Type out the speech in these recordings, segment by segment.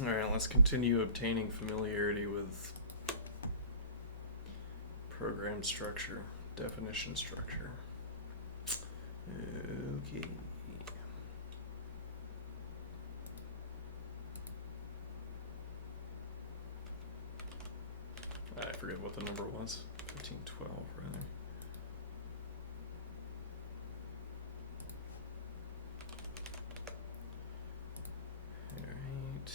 Alright, let's continue obtaining familiarity with program structure, definition structure. Okay. I forget what the number was. 1512, rather. Alright.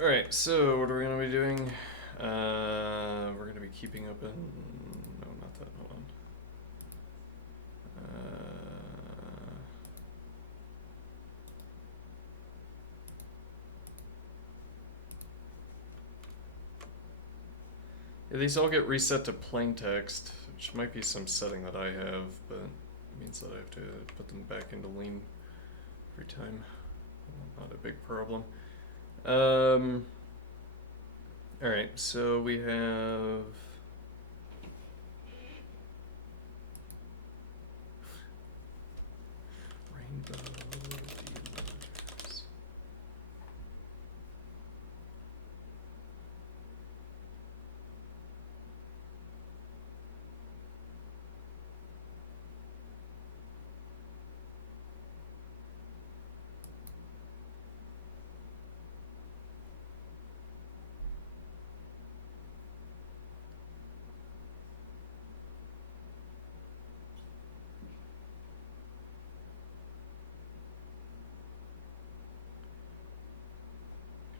Alright, so what are we going to be doing? We're going to be keeping open... No, not that. Hold on. Yeah, these all get reset to plain text, which might be some setting that I have, but it means that I have to put them back into lean every time. Not a big problem. Alright, so we have... Rainbow delimiters.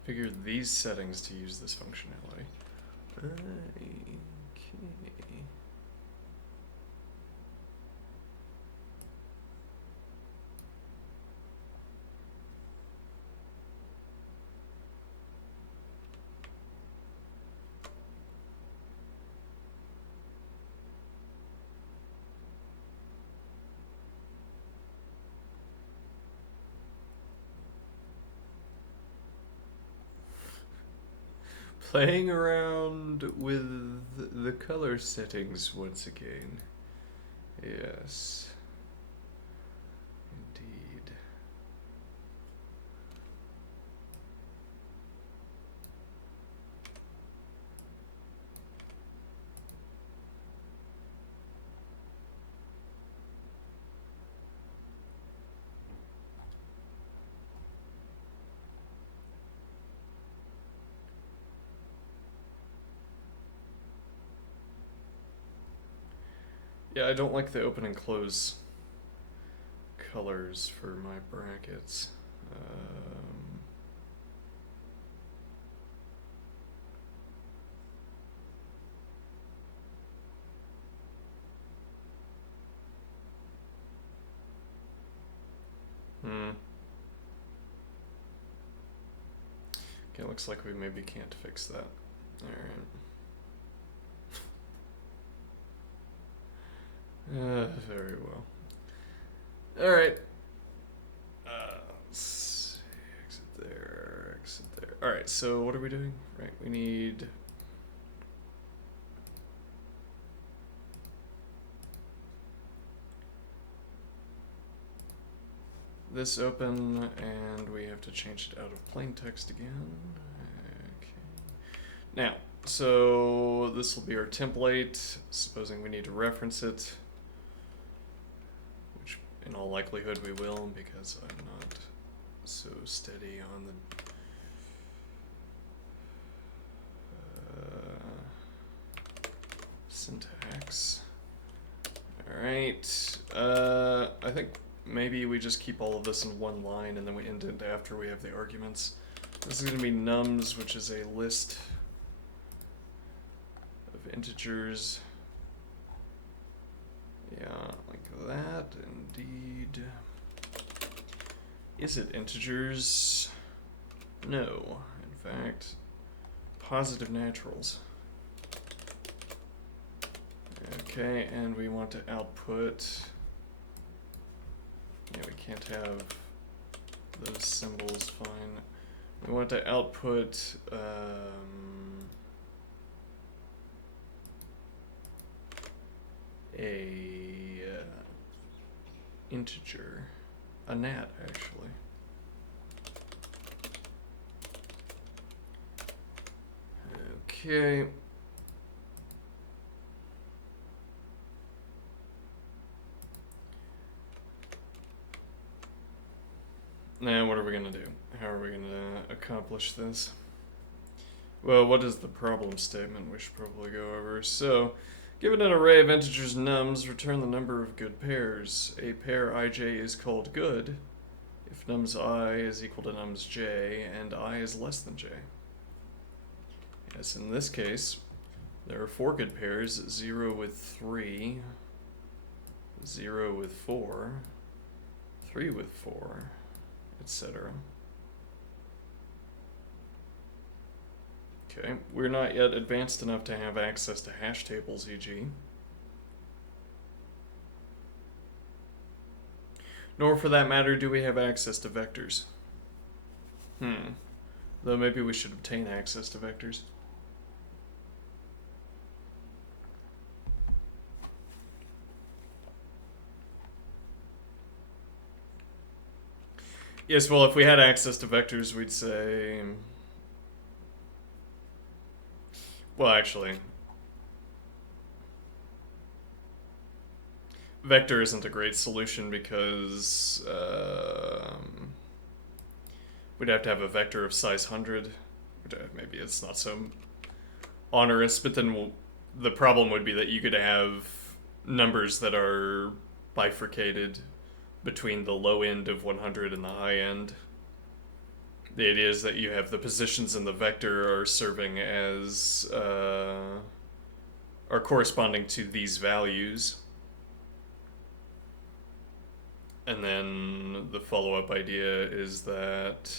Configure these settings to use this functionality. Okay. Playing around with the color settings once again. Yes. Indeed. Yeah, I don't like the open and close colors for my brackets. Okay, looks like we maybe can't fix that. Alright. Very well. Alright. Let's see. Exit there, exit there. Alright, so what are we doing? Right, we need... this open, and we have to change it out of plain text again. Okay. Now, so this will be our template, supposing we need to reference it, which in all likelihood we will, because I'm not so steady on the syntax. Alright, I think maybe we just keep all of this in one line and then we indent after we have the arguments. This is going to be nums, which is a list of integers. Yeah, like that, indeed. Is it integers? No, in fact, positive naturals. Okay, and we want to output, yeah, we can't have those symbols, fine. We want to output, a integer, a nat actually. Okay. Now what are we going to do? How are we going to accomplish this? Well, what is the problem statement we should probably go over? So, given an array of integers nums, return the number of good pairs. A pair ij is called good if nums I is equal to nums j and I is less than j. Yes, in this case, there are 4 good pairs, 0 with 3, 0 with 4, 3 with 4, etc. Okay, we're not yet advanced enough to have access to hash tables, e.g. Nor, for that matter, do we have access to vectors. Though maybe we should obtain access to vectors. Yes, well, if we had access to vectors, we'd say... Well, actually... Vector isn't a great solution because... we'd have to have a vector of size 100. Maybe it's not so onerous, but then the problem would be that you could have numbers that are bifurcated between the low end of 100 and the high end. The idea is that you have the positions in the vector are serving as are corresponding to these values, and then the follow-up idea is that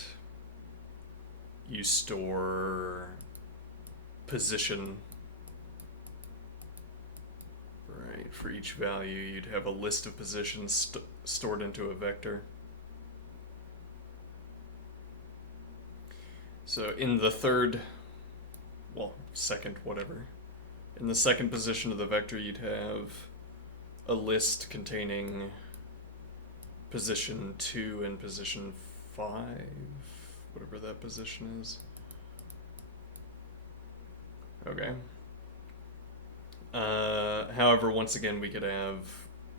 you store position. Right, for each value you'd have a list of positions stored into a vector. So in the second, whatever. In the second position of the vector you'd have a list containing position 2 and position 5, whatever that position is. Okay. However, once again, we could have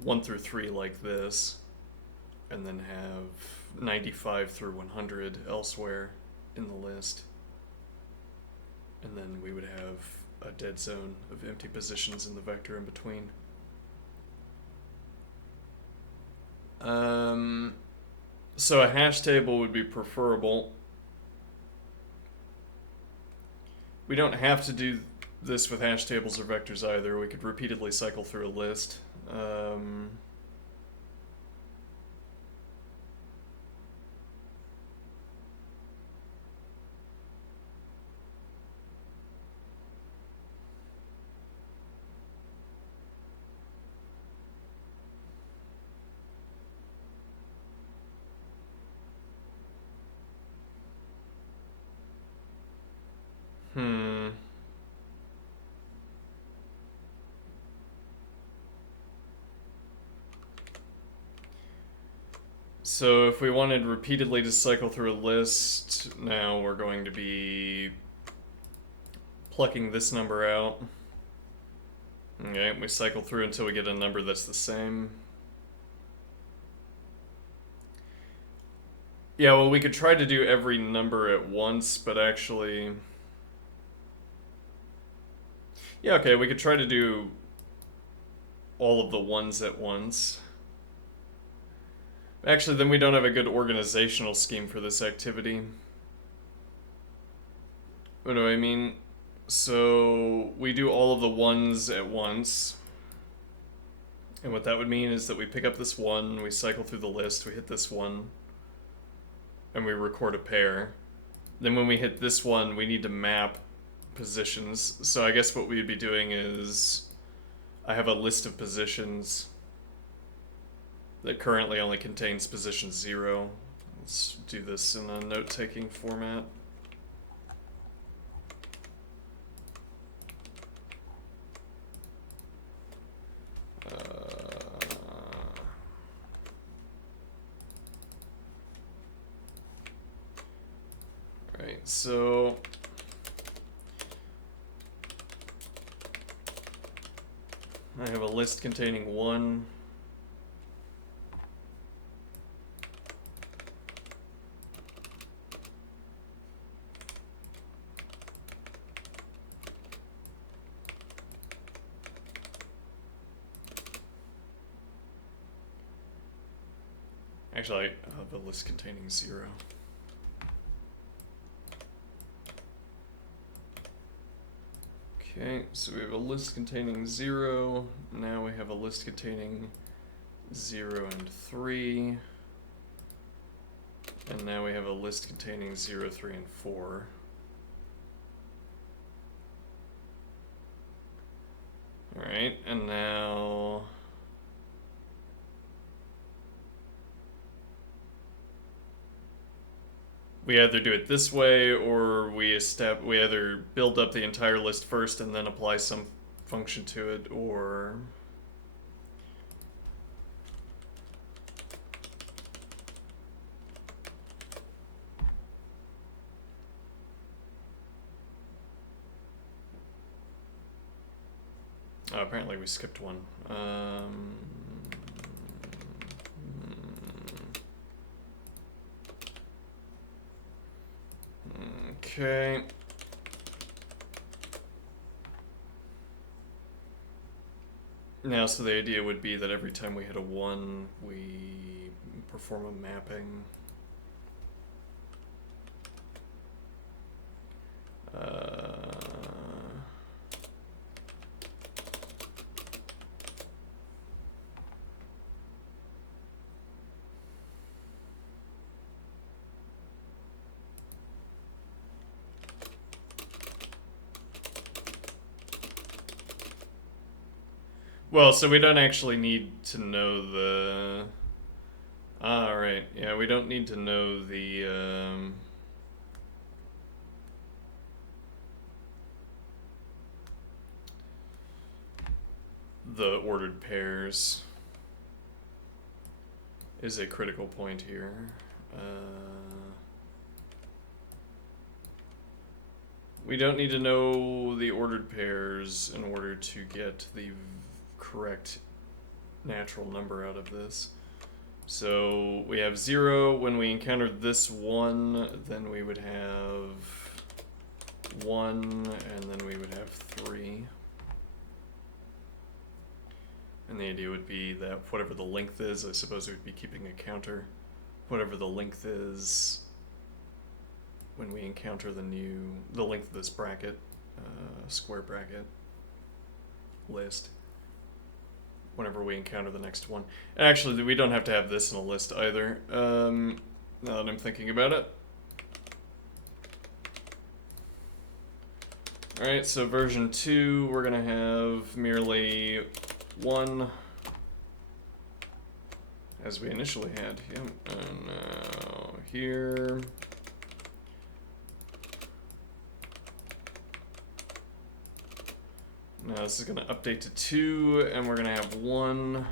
1 through 3 like this, and then have 95 through 100 elsewhere in the list. And then we would have a dead zone of empty positions in the vector in between. So a hash table would be preferable. We don't have to do this with hash tables or vectors either. We could repeatedly cycle through a list. So if we wanted repeatedly to cycle through a list, now we're going to be plucking this number out. Okay, we cycle through until we get a number that's the same. Yeah, well, we could try to do every number at once, but actually... Yeah, okay, we could try to do all of the ones at once. Actually, then we don't have a good organizational scheme for this activity. What do I mean? So we do all of the ones at once. And what that would mean is that we pick up this one, we cycle through the list, we hit this one, and we record a pair. Then when we hit this one, we need to map positions. So I guess what we'd be doing is I have a list of positions that currently only contains position 0. Let's do this in a note-taking format. Right, so I have a list containing 1. Actually, I have a list containing 0. Okay, so we have a list containing 0. Now we have a list containing 0 and 3. And now we have a list containing 0, 3, and 4. Alright, and now we either do it this way, or we either build up the entire list first and then apply some function to it, or oh, apparently we skipped one. Okay. Now, so the idea would be that every time we hit a 1, we perform a mapping. Well, so we don't actually need to know the... right. Yeah, we don't need to know the... the ordered pairs is a critical point here. We don't need to know the ordered pairs in order to get the correct natural number out of this. So we have 0. When we encounter this 1, then we would have 1, and then we would have 3. And the idea would be that whatever the length is, I suppose we'd be keeping a counter. Whatever the length is when we encounter the length of this bracket, square bracket list, whenever we encounter the next one. Actually, we don't have to have this in a list either, now that I'm thinking about it. Alright, so version 2, we're gonna have merely 1, as we initially had. Yep, and now here. Now this is going to update to 2, and we're going to have 1.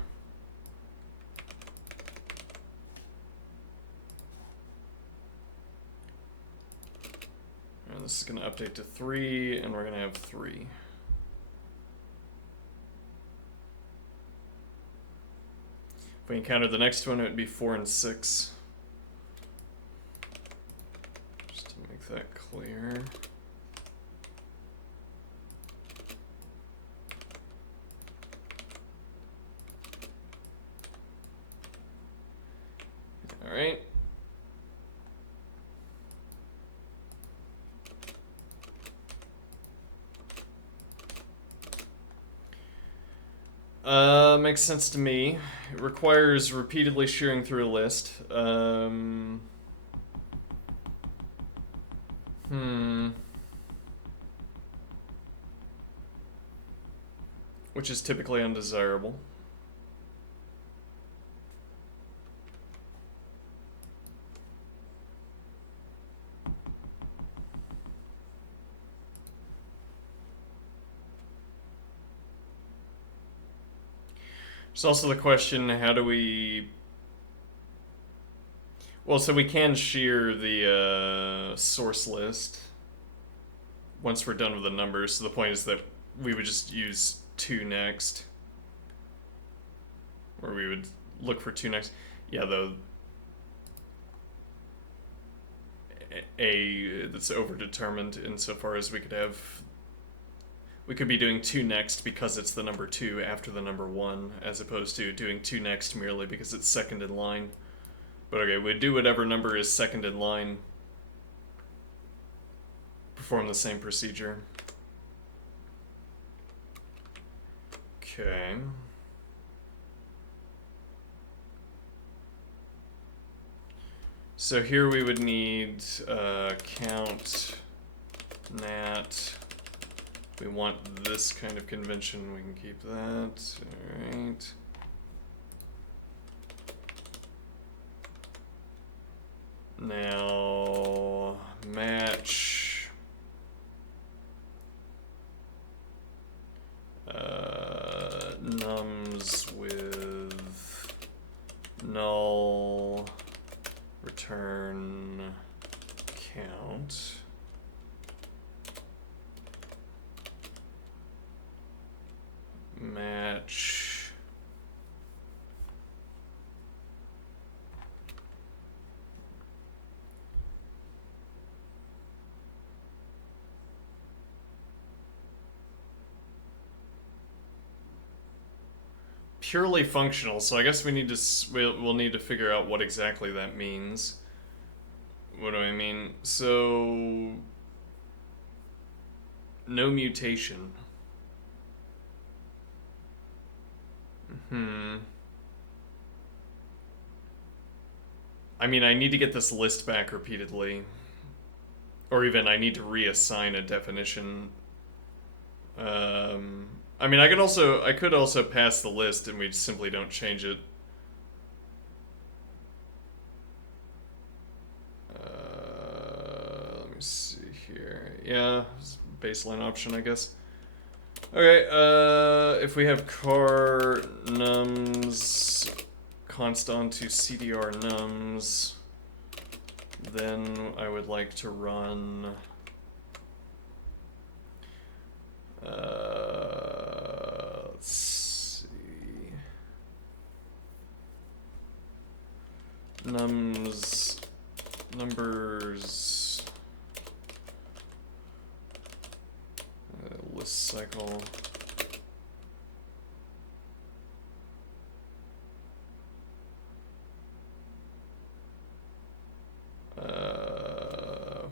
And this is going to update to 3, and we're going to have 3. If we encounter the next one, it would be 4 and 6. Just to make that clear. All right. Makes sense to me. It requires repeatedly shearing through a list. Which is typically undesirable. There's also the question, how do we... Well, so we can shear the source list once we're done with the numbers. So the point is that we would just use 2 next. Or we would look for 2 next. Yeah, though A that's overdetermined insofar as we could be doing 2 next because it's the number 2 after the number 1, as opposed to doing 2 next merely because it's second in line. But okay, we'd do whatever number is second in line. Perform the same procedure. Okay. So here we would need count nat. We want this kind of convention, we can keep that. Alright. Now match nums with null return count. Match purely functional, so I guess we need to we'll need to figure out what exactly that means. What do I mean? So no mutation. I mean, I need to get this list back repeatedly. Or even I need to reassign a definition. I mean, I could also pass the list and we simply don't change it. Let me see here. Yeah, baseline option, I guess. Okay, if we have car nums const onto cdr nums, then I would like to run let's see, numbers list cycle.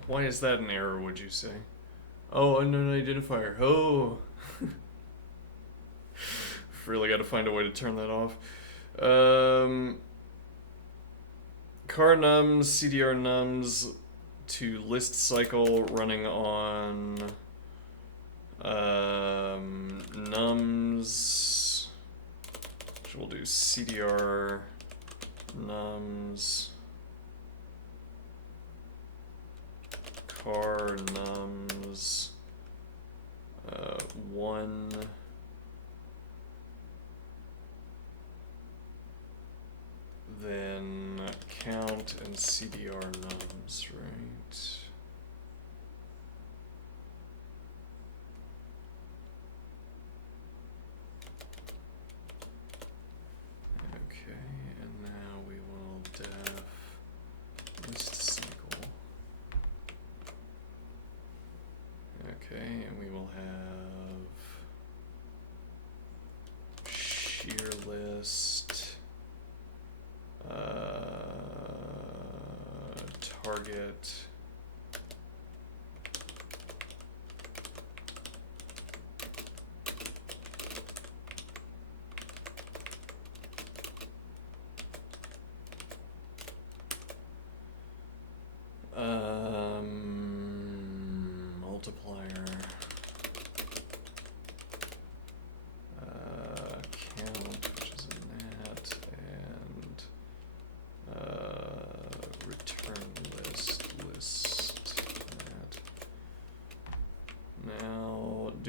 Why is that an error, would you say? Oh, unknown identifier. Oh. Really got to find a way to turn that off. Car nums, CDR nums to list cycle running on nums. So we'll do CDR nums. Car nums 1 then count and CDR nums, right? Okay, and now we will def list cycle. Okay, and we will have shear list target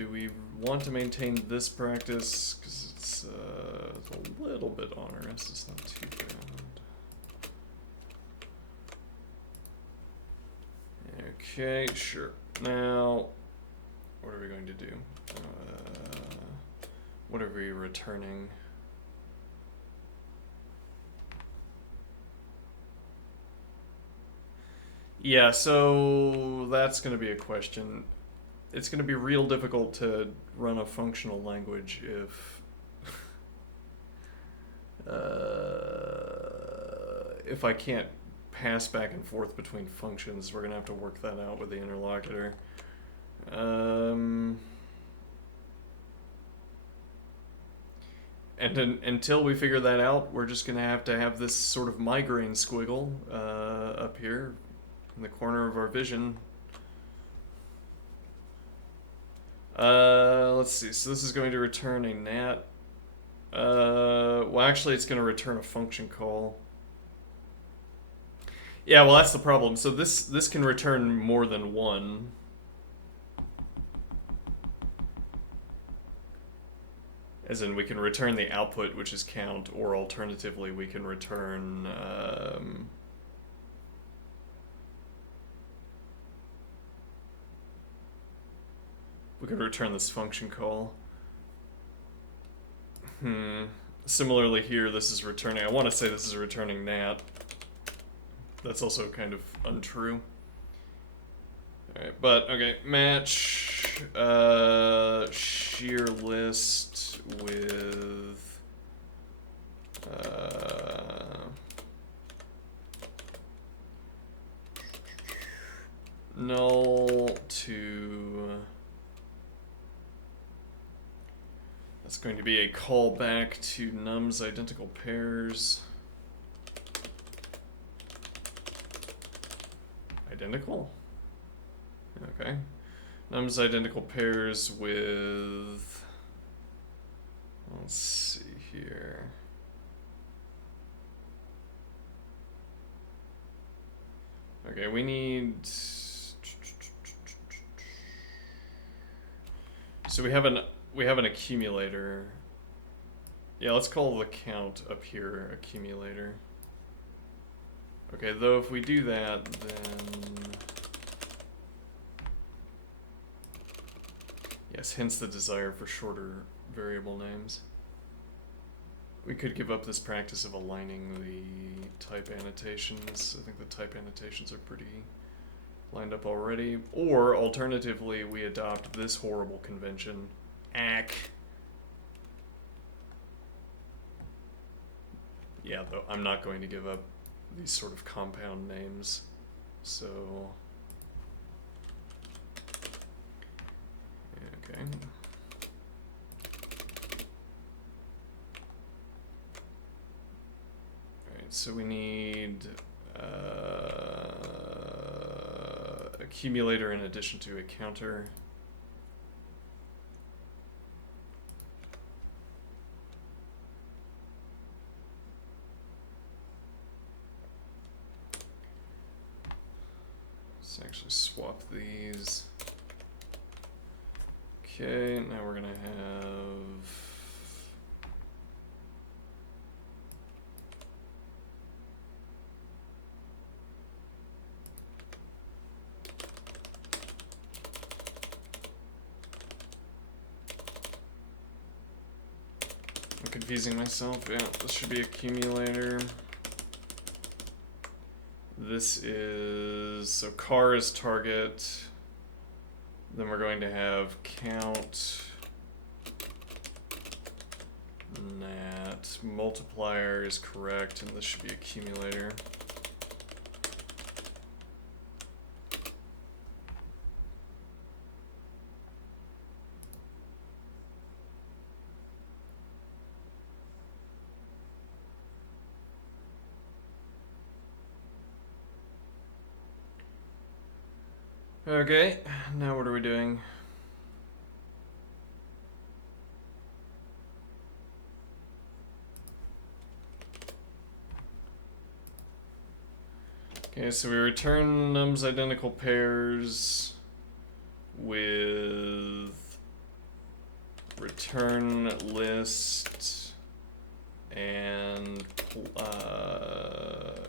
do we want to maintain this practice? Because it's a little bit onerous. It's not too bad. Okay, sure. Now, what are we going to do? What are we returning? Yeah, so that's going to be a question. It's going to be real difficult to run a functional language if I can't pass back and forth between functions. We're going to have to work that out with the interlocutor. And until we figure that out, we're just going to have this sort of migraine squiggle up here in the corner of our vision. Let's see. So this is going to return a nat. Well, actually, it's going to return a function call. Yeah, well, that's the problem. So this can return more than one. As in, we can return the output, which is count, or alternatively, we can return this function call. Similarly here, this is returning. I want to say this is returning nat. That's also kind of untrue. Alright, but okay, match shear list with null to, that's going to be a callback to num's identical pairs. Identical? Okay. Num's identical pairs with, let's see here. Okay, we need, so we have an accumulator. Yeah, let's call the count up here accumulator. Okay, though if we do that, then yes, hence the desire for shorter variable names. We could give up this practice of aligning the type annotations. I think the type annotations are pretty lined up already. Or, alternatively, we adopt this horrible convention. ACK. Yeah, though I'm not going to give up these sort of compound names. So... okay. Alright, so we need accumulator in addition to a counter. Let's actually swap these. Okay, now we're gonna have I'm confusing myself. Yeah, this should be accumulator. This is, so car is target. Then we're going to have count, nat, multiplier is correct, and this should be accumulator. Okay, now what are we doing? Okay, so we return num's identical pairs with return list and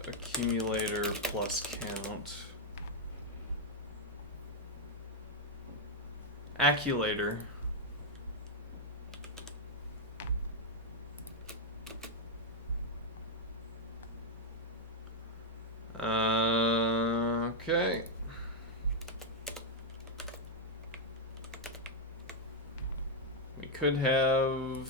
accumulator plus count. Acculator. Okay. We could have...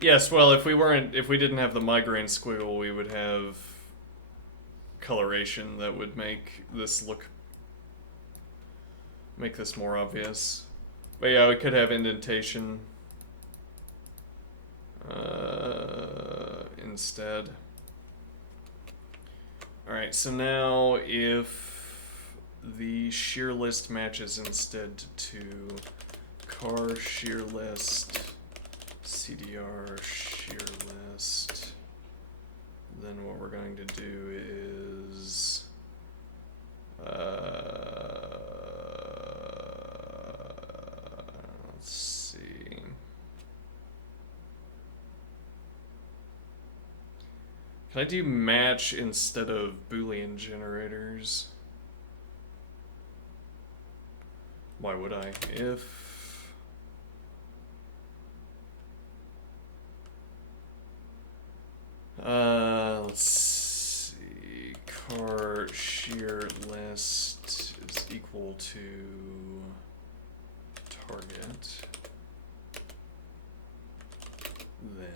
Yes, well, if we didn't have the migraine squiggle, we would have coloration that would make this more obvious. But yeah, we could have indentation instead. Alright, so now if the shear list matches instead to car shear list, CDR shear list, then what we're going to do is let's see. Can I do match instead of Boolean generators? Why would I? If let's see, car shear list is equal to target, then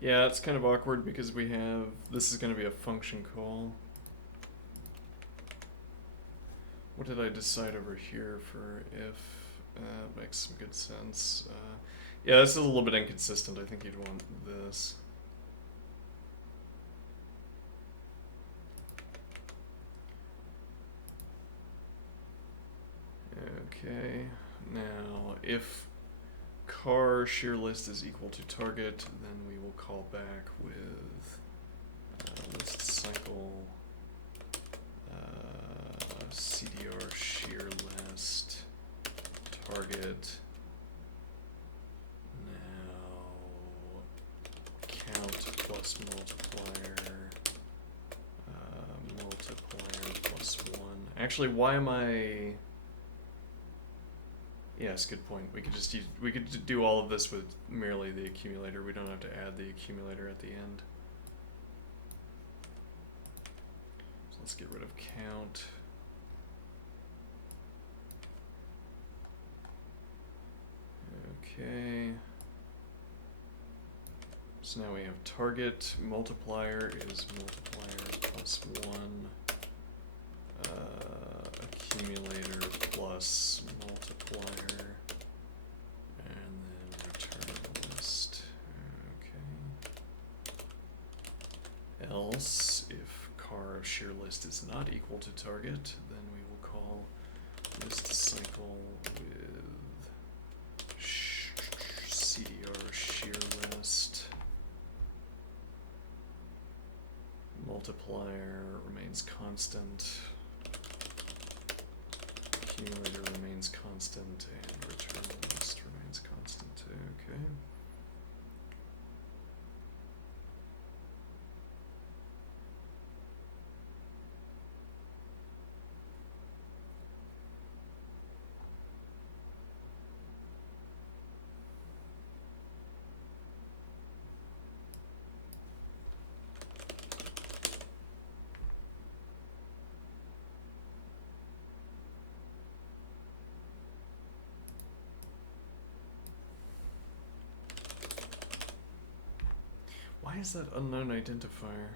yeah, it's kind of awkward because we have, this is going to be a function call. What did I decide over here for if? Makes some good sense. Yeah, this is a little bit inconsistent. I think you'd want this. Okay, now if car shear list is equal to target, then we will call back with list cycle CDR shear list target. Now count plus multiplier plus 1. Actually, why am I... Yes, good point. We could do all of this with merely the accumulator. We don't have to add the accumulator at the end. So let's get rid of count. Okay. So now we have target, multiplier is multiplier plus 1, accumulator plus multiplier, and then return list. Okay. Else, if car shear list is not equal to target, then we will call list cycle with CDR shear list. Multiplier remains constant. Accumulator remains constant, and return list remains constant too. Okay. Why is that unknown identifier?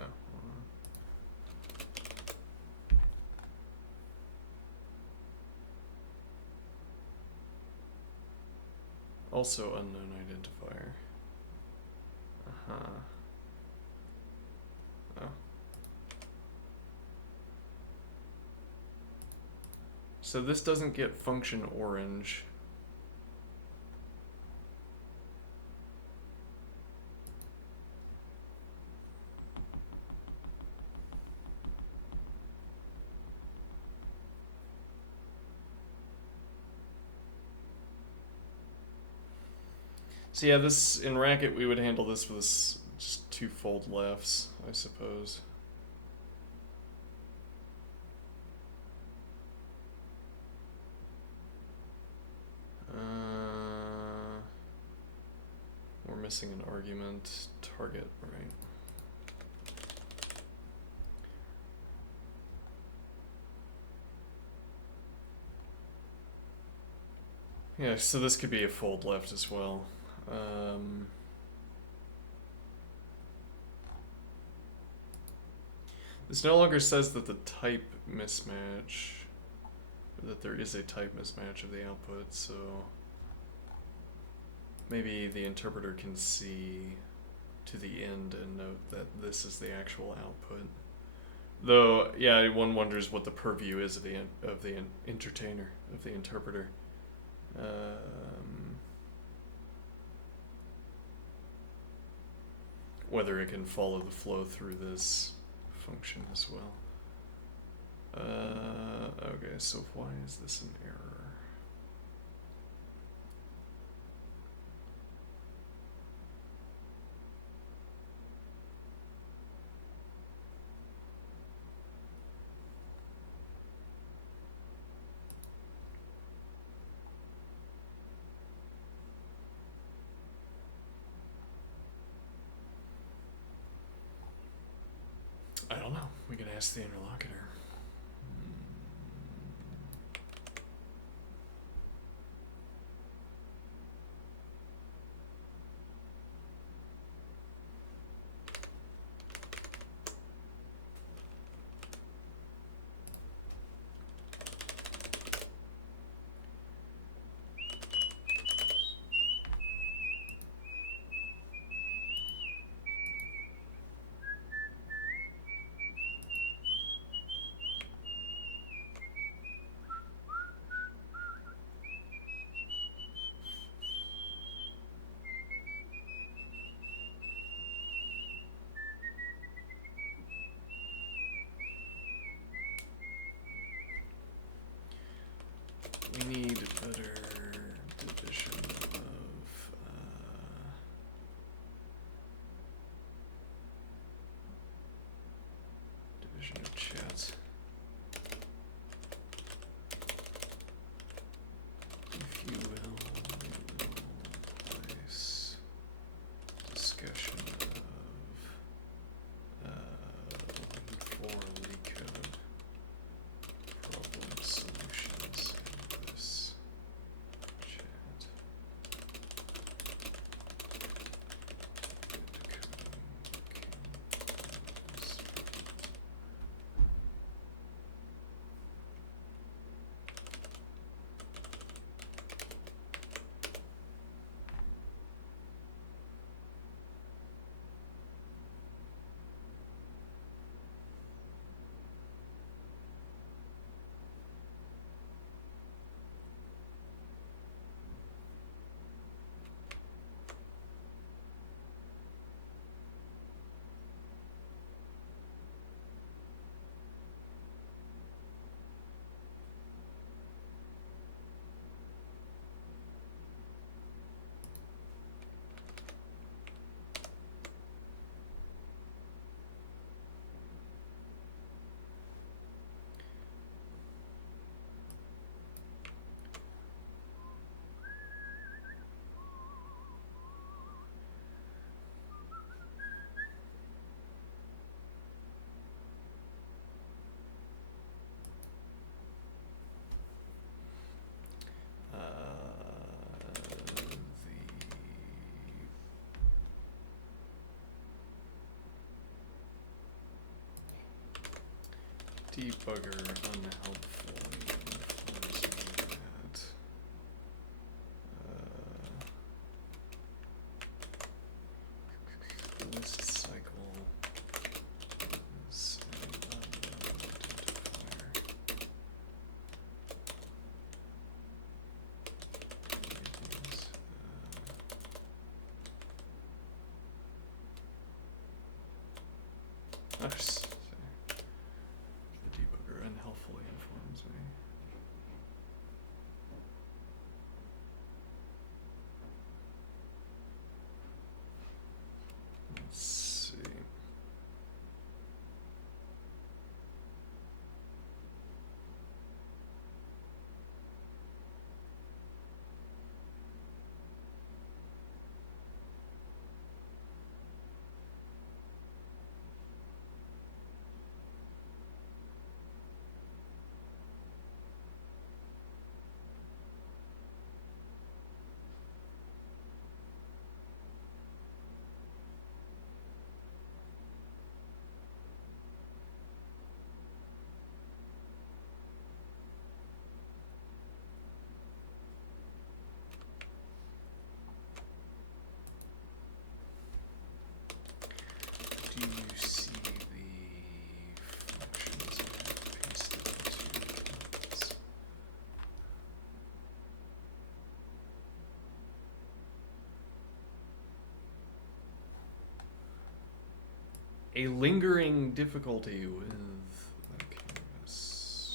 Oh, hold on. Also unknown identifier. Uh-huh. Oh. So this doesn't get function orange. So yeah, this in Racket we would handle this with just 2 fold lefts, I suppose. We're missing an argument target, right? Yeah, so this could be a fold left as well. This no longer says that the type mismatch, or that there is a type mismatch of the output, so maybe the interpreter can see to the end and note that this is the actual output. Though, yeah, one wonders what the purview is of the entertainer, of the interpreter. Whether it can follow the flow through this function as well. Okay, so why is this an error? I don't know. We can ask the interlocutor. We need better division of chats. If you will, we will place discussion of for leetcode problem solutions in this chat. Debugger unhelpful informs me that Nice. The debugger unhelpfully informs me. Let's see. Do you see the functions I have pasted into this? A lingering difficulty with the canvas.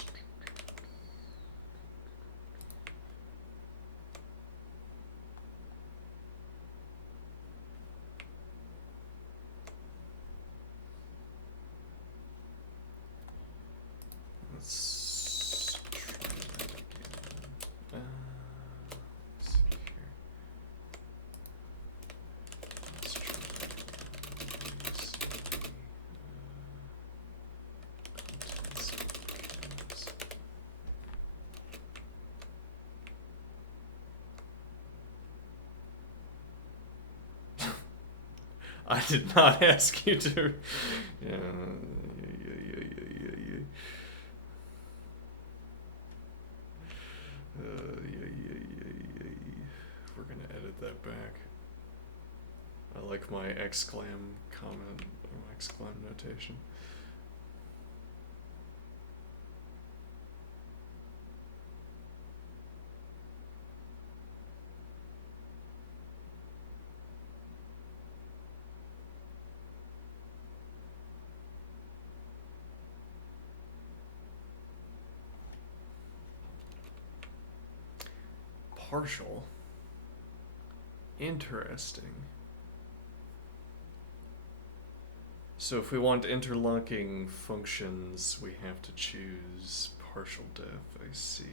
Let's try that again. Let's see here. Let's try that again. Let's see. Contents of canvas. I did not ask you to. Yeah. We're gonna edit that back. I like my exclam comment or my exclam notation. Partial. Interesting. So if we want interlocking functions, we have to choose partial def, I see.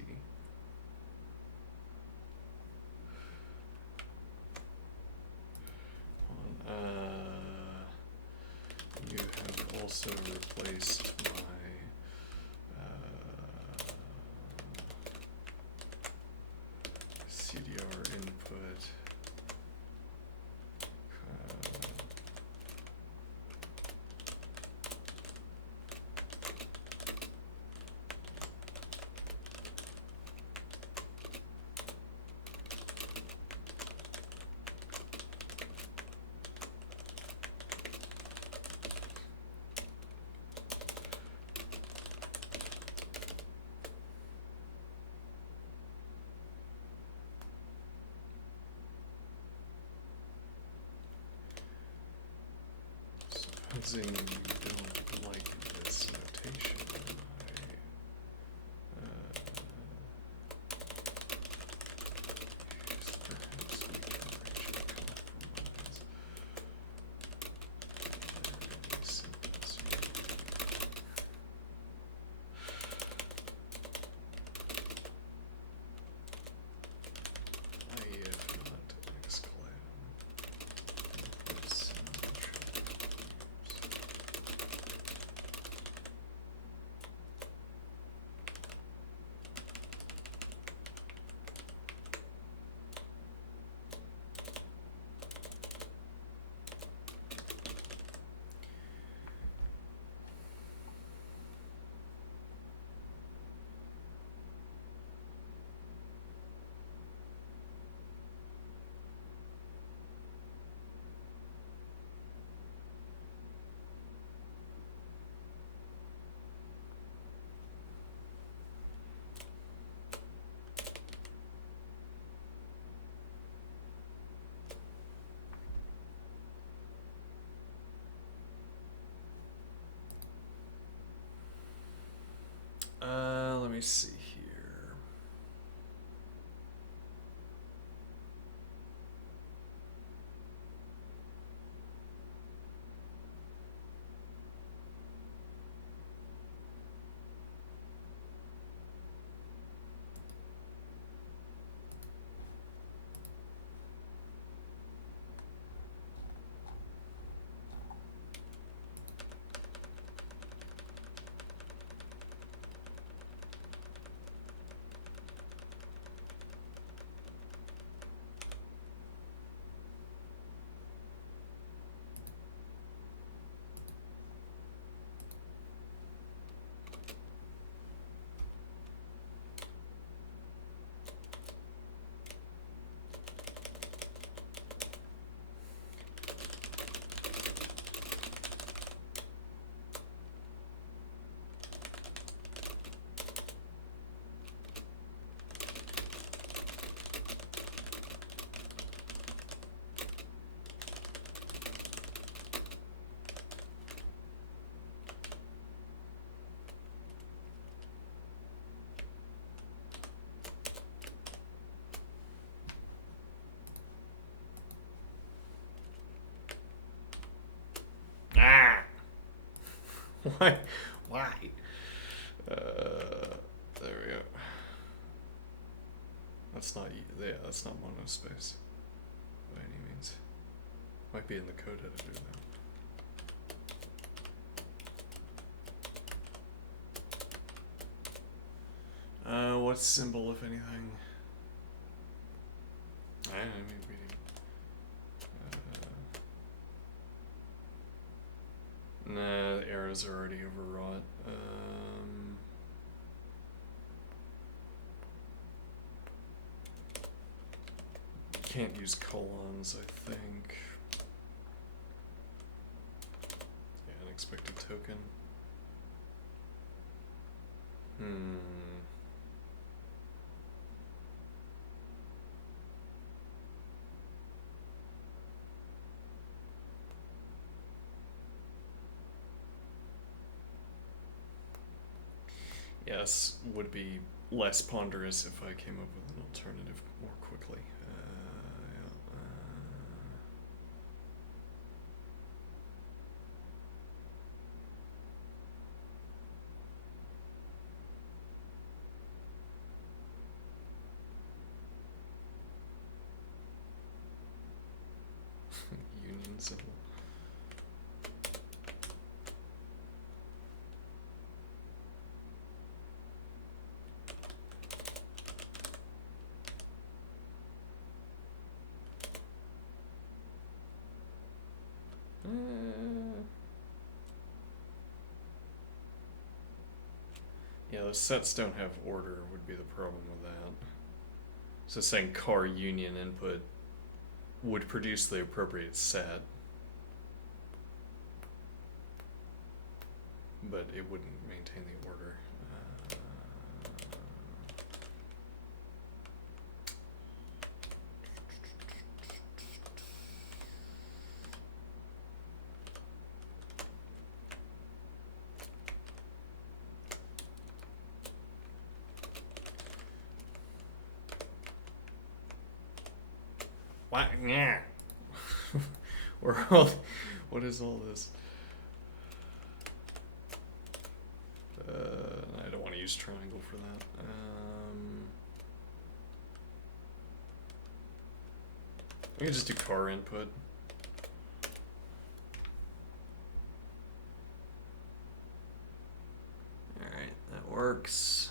Hold on, you have also replaced my CDR input. Supposing you don't like this notation, perhaps we can reach a compromise. Any sentence if not exclam. me see here. Ah! Why? Why? There we go. That's not, yeah, that's not monospace by any means. Might be in the code editor though. What symbol, if anything? I mean, we nah, the arrows are already overwrought. Can't use colons, I think. Yeah, unexpected token. Yes, would be less ponderous if I came up with an alternative more quickly. Union symbol. Yeah, the sets don't have order would be the problem with that. So saying car union input would produce the appropriate set, but it wouldn't maintain the order. What? Yeah. What is all this? I don't want to use triangle for that. I can just do car input. Alright, that works.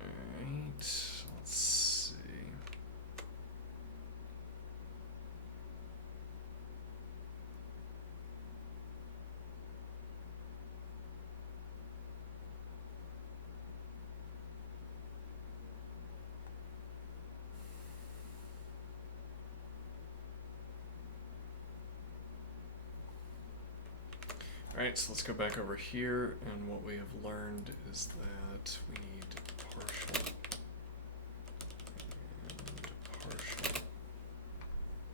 Alright, let's see. Alright, so let's go back over here, and what we have learned is that we need partial and partial.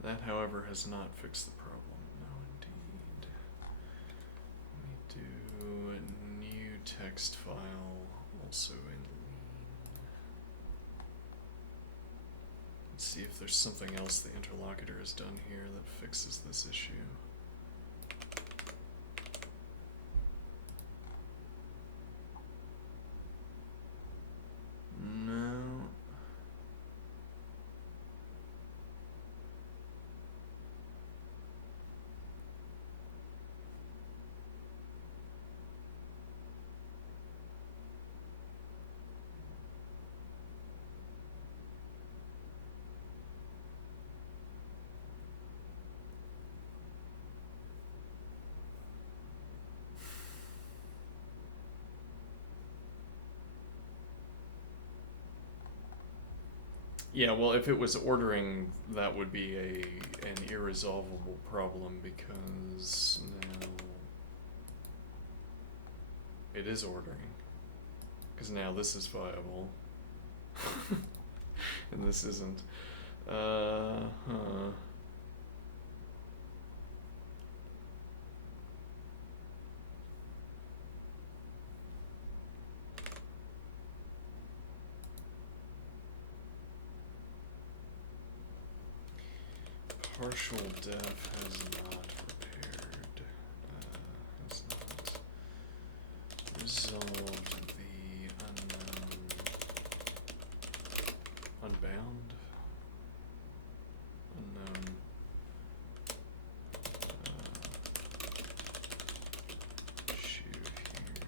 That, however, however, has not fixed the problem. No, indeed. Let me do a new text file, also in lean. Let's see if there's something else the interlocutor has done here that fixes this issue. No. Yeah, well, if it was ordering, that would be an irresolvable problem because now it is ordering. Because now this is viable. And this isn't. Partial def has not repaired, has not resolved the unknown, unbound, unknown, issue here.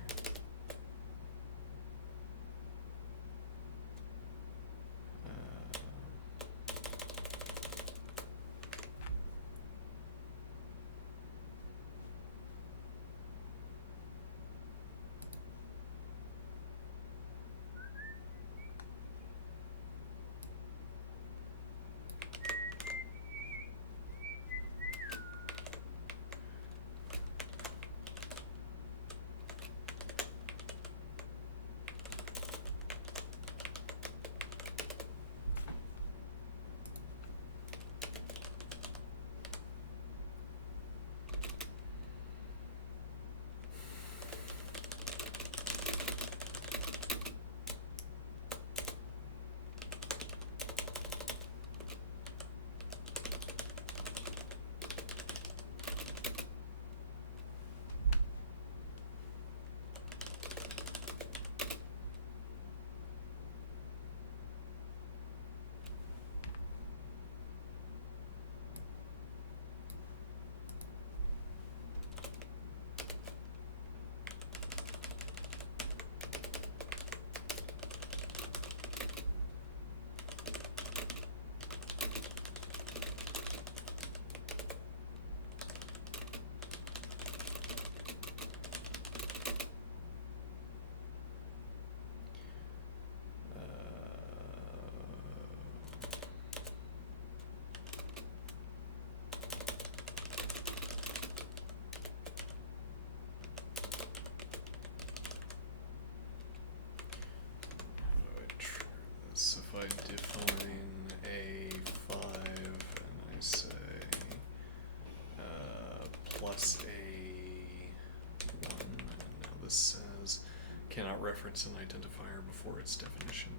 If I define A5 and I say plus A1, and now this says cannot reference an identifier before its definition.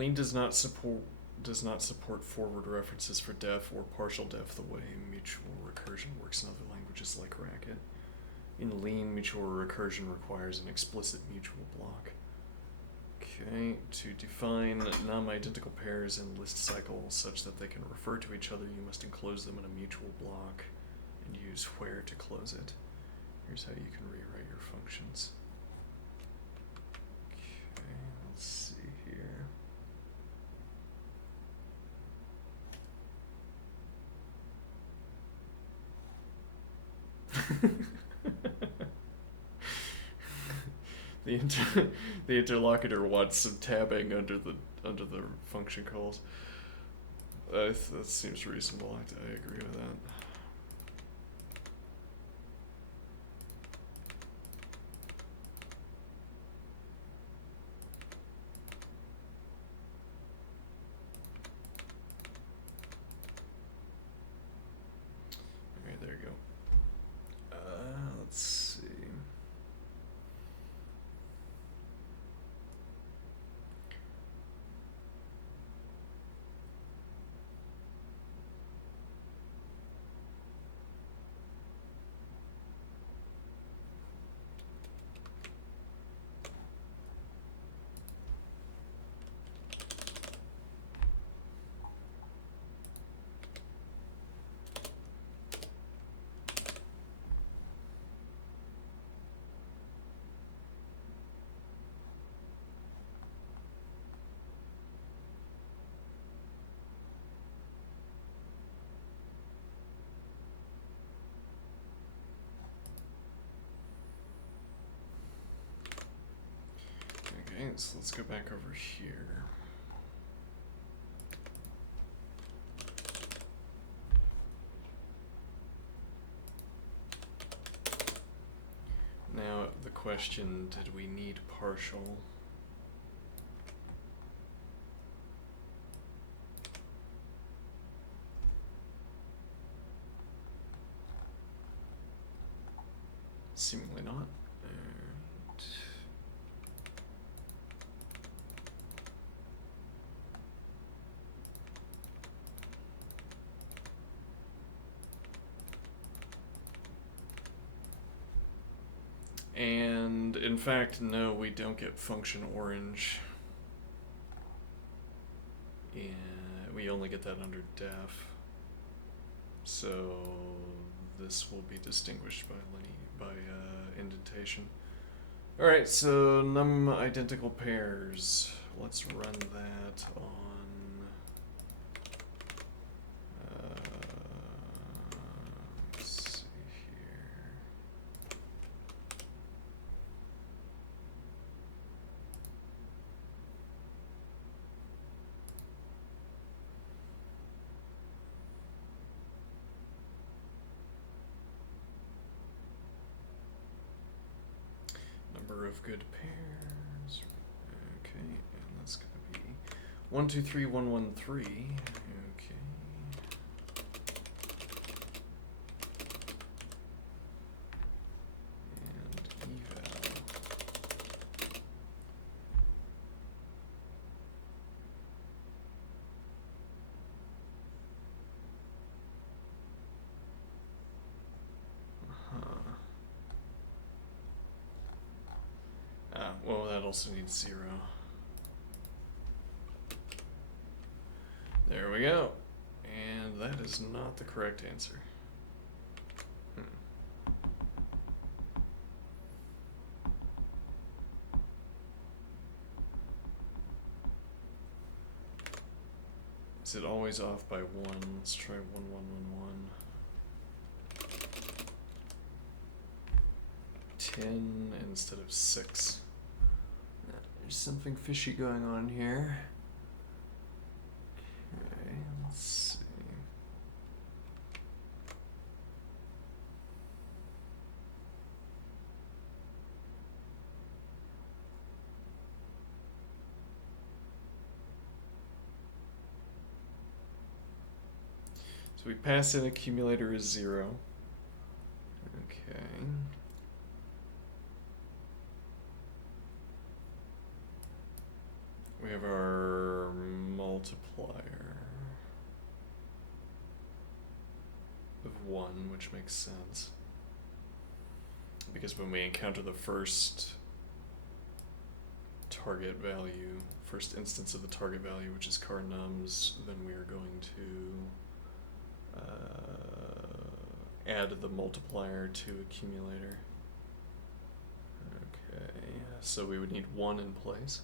Lean does not support forward references for def or partial def the way mutual recursion works in other languages like Racket. In Lean, mutual recursion requires an explicit mutual block. Okay, to define non-identical pairs in list cycles such that they can refer to each other, you must enclose them in a mutual block and use where to close it. Here's how you can rewrite your functions. Okay, let's see here. The interlocutor wants some tabbing under the function calls. That seems reasonable. I agree with that. Alright, there you go. Let's see. Okay, so let's go back over here. Now the question, did we need partial? Seemingly not. And in fact, no, we don't get function orange. And we only get that under def. So this will be distinguished by indentation. All right, so num identical pairs. Let's run that on. Let's see here. Number of good pairs. Okay, and that's gonna be 1, 2, 3, 1, 1, 3. Okay. And eval. Well, that also needs 0. There we go. And that is not the correct answer. Is it always off by 1? Let's try 1, 1, 1, 1. 10 instead of 6. There's something fishy going on here. Okay, let's see. So we pass in accumulator as 0. Okay. We have our which makes sense. Because when we encounter the first target value, first instance of the target value, which is car nums, then we are going to add the multiplier to accumulator. Okay, so we would need 1 in place.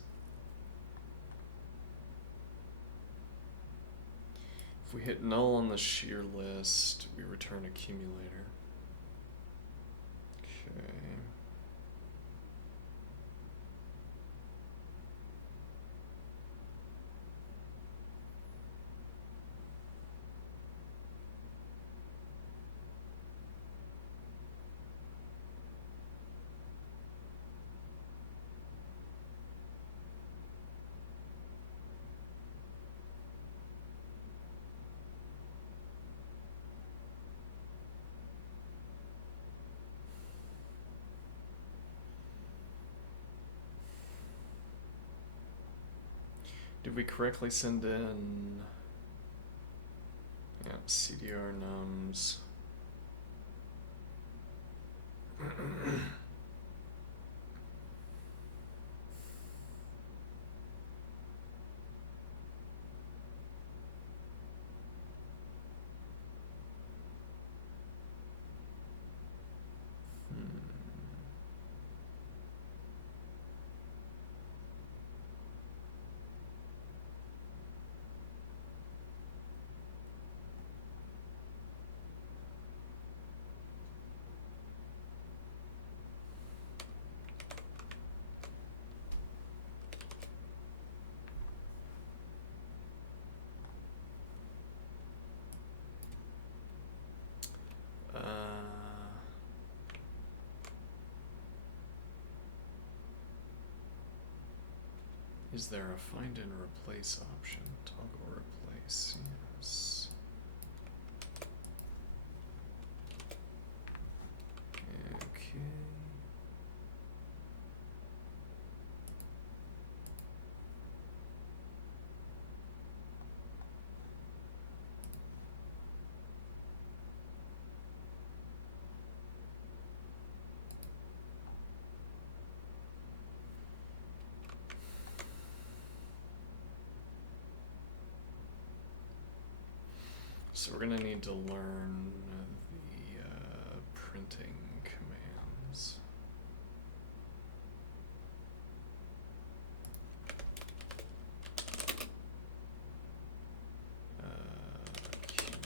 If we hit null on the shear list, we return accumulator. Okay. Did we correctly send in CDR nums? Is there a find and replace option? Toggle replace, yes. Okay. So we're gonna need to learn the printing commands. Accumulator.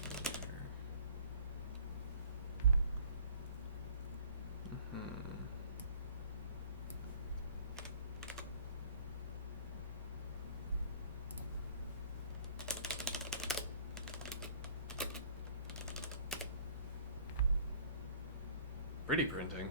Pretty printing.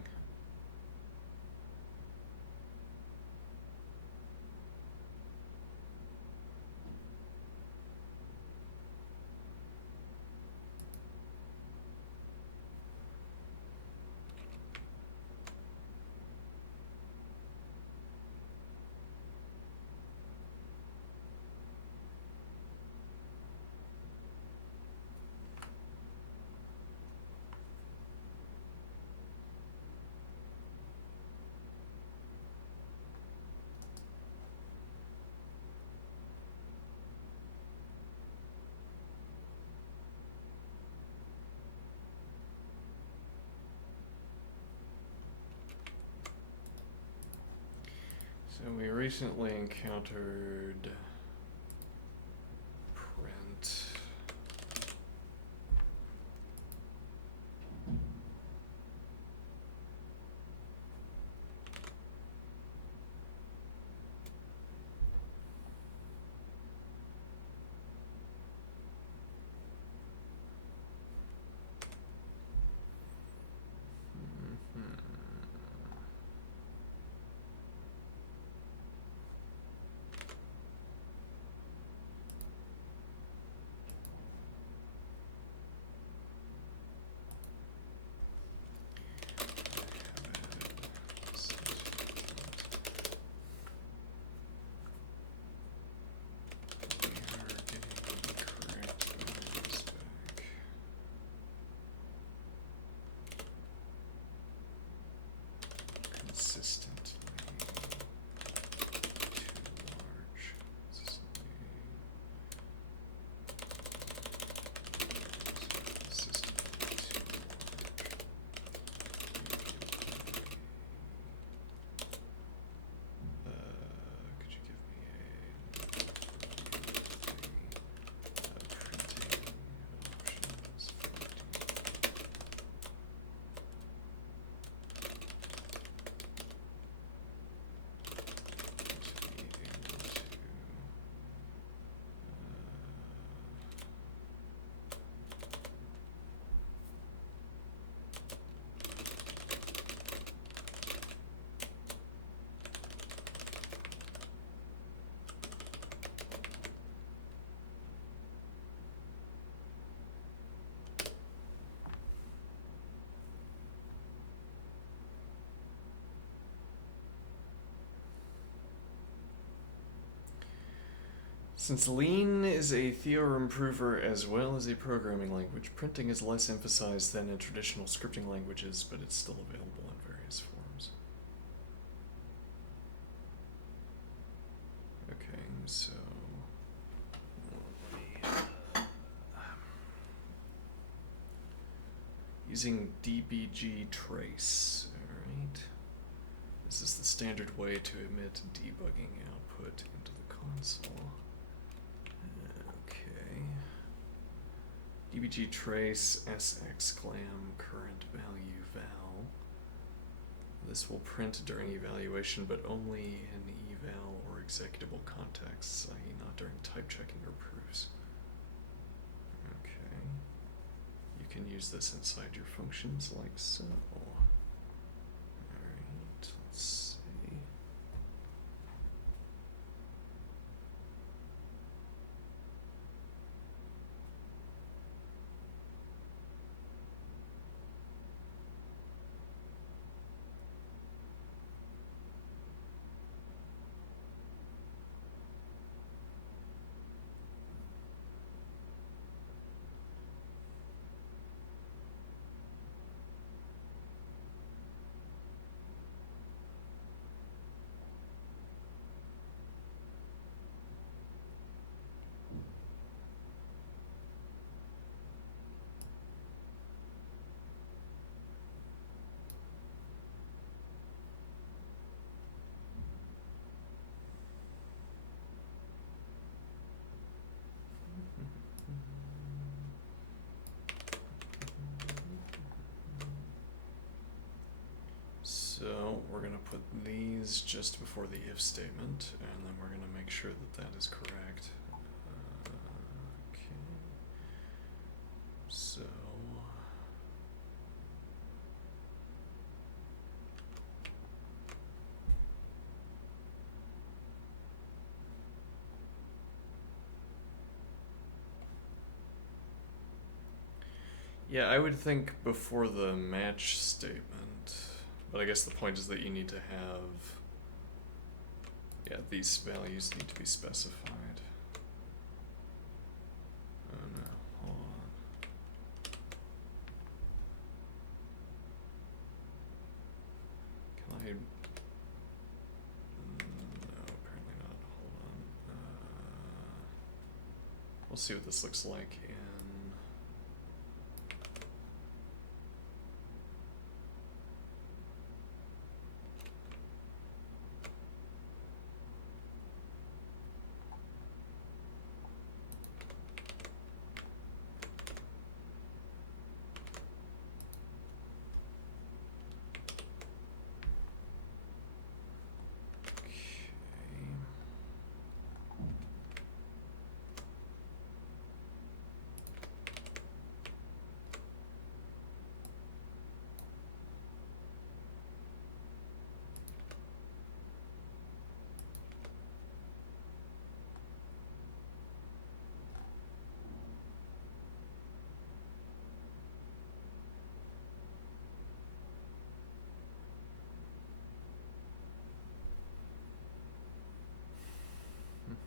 So we recently encountered print. Since Lean is a theorem prover as well as a programming language, printing is less emphasized than in traditional scripting languages, but it's still available in various forms. Okay, so using dbg trace, alright. This is the standard way to emit debugging output into the console. Okay. dbg trace sxclam current value val. This will print during evaluation, but only in eval or executable contexts, i.e. not during type checking or proofs. Okay. You can use this inside your functions like so. Alright, let's see. So we're going to put these just before the if statement, and then we're going to make sure that that is correct. Okay. So yeah, I would think before the match statement, but I guess the point is that you need to have, yeah, these values need to be specified. Oh no, hold on. Can I? No, apparently not. Hold on. We'll see what this looks like in.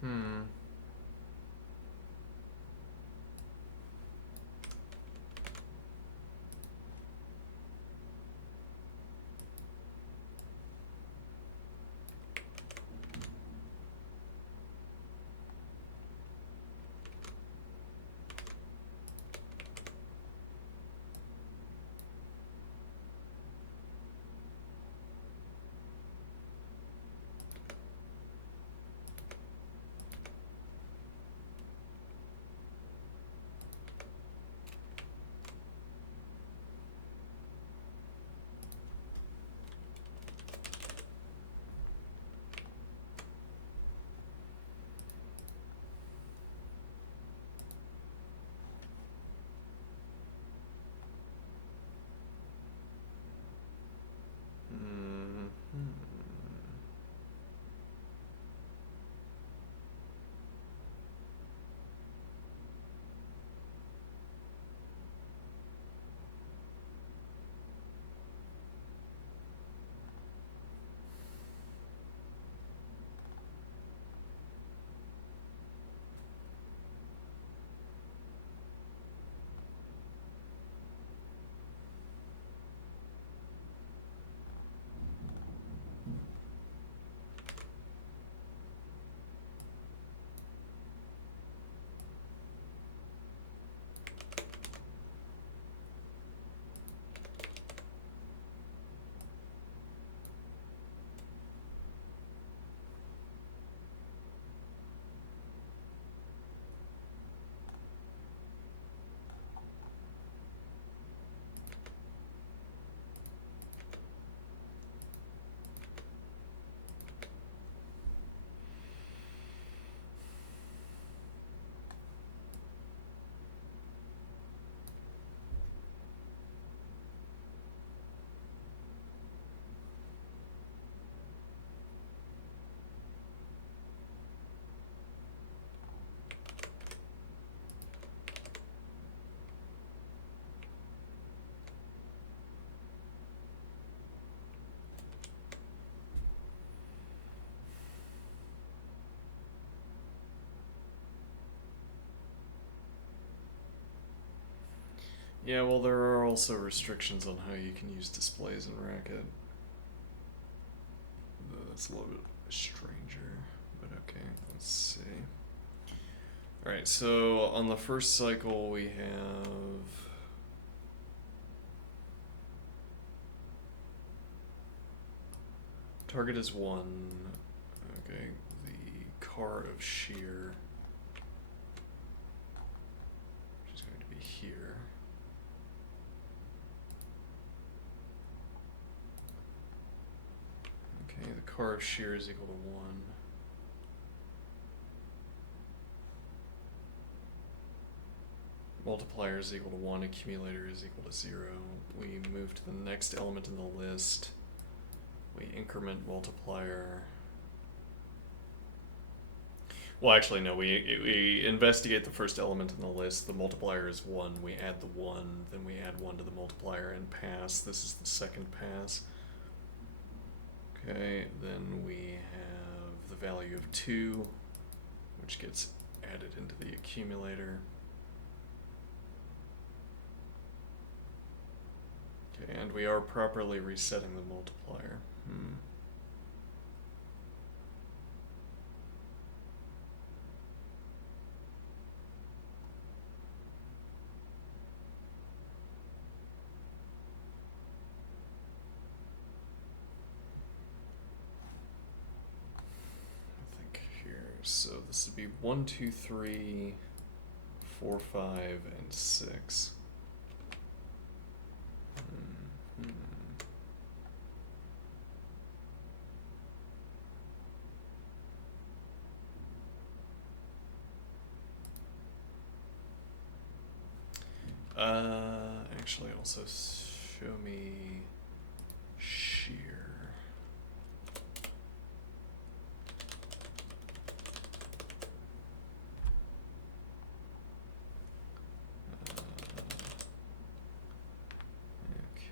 Hmm. Yeah, well, there are also restrictions on how you can use displays in Racket. That's a little bit stranger, but okay, let's see. Alright, so on the first cycle we have target is 1. Okay, the car of shear, which is going to be here. Okay, the car of shear is equal to 1. Multiplier is equal to 1, accumulator is equal to 0. We move to the next element in the list. We increment multiplier. Well, actually, no, we investigate the first element in the list. The multiplier is 1. We add the 1, then we add 1 to the multiplier and pass. This is the second pass. Okay, then we have the value of 2, which gets added into the accumulator. Okay, and we are properly resetting the multiplier. I think here, so this would be 1, 2, 3, 4, 5, and 6. Actually, also show me shear. Okay.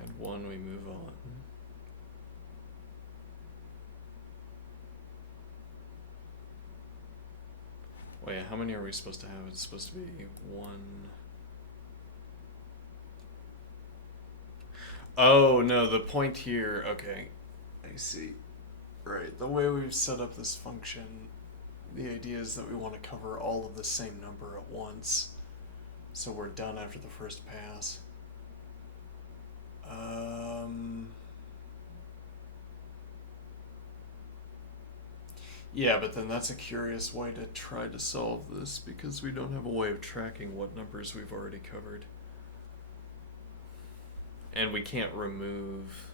Add 1, we move on. Wait, how many are we supposed to have? It's supposed to be 1. Oh, no, the point here, okay. I see. Right, the way we've set up this function, the idea is that we want to cover all of the same number at once. So we're done after the first pass. Yeah, but then that's a curious way to try to solve this because we don't have a way of tracking what numbers we've already covered. And we can't remove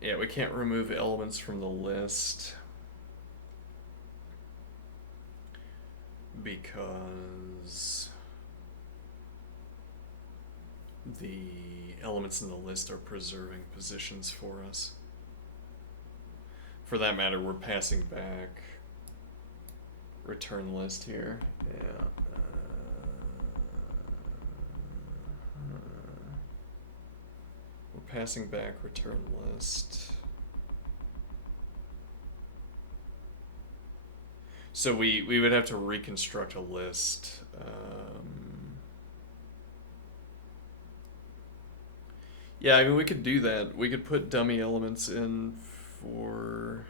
yeah, we can't remove elements from the list because the elements in the list are preserving positions for us. For that matter, we're passing back return list here. Yeah. We're passing back return list. So we would have to reconstruct a list. Yeah, I mean, we could do that. We could put dummy elements in for...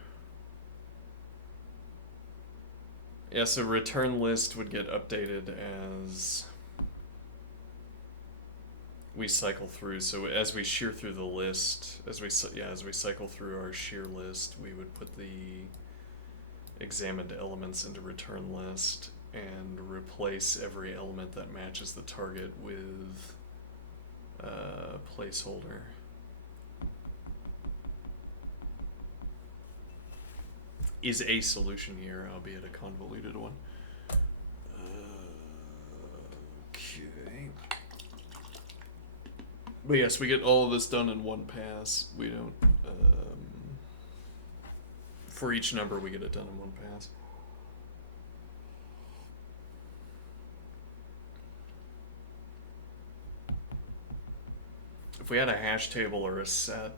Yeah, so return list would get updated as we cycle through. So as we shear through the list, as we cycle through our shear list, we would put the examined elements into return list and replace every element that matches the target with placeholder. Is a solution here, albeit a convoluted one. Okay. But yes, we get all of this done in one pass. We don't. For each number, we get it done in one pass. If we had a hash table or a set,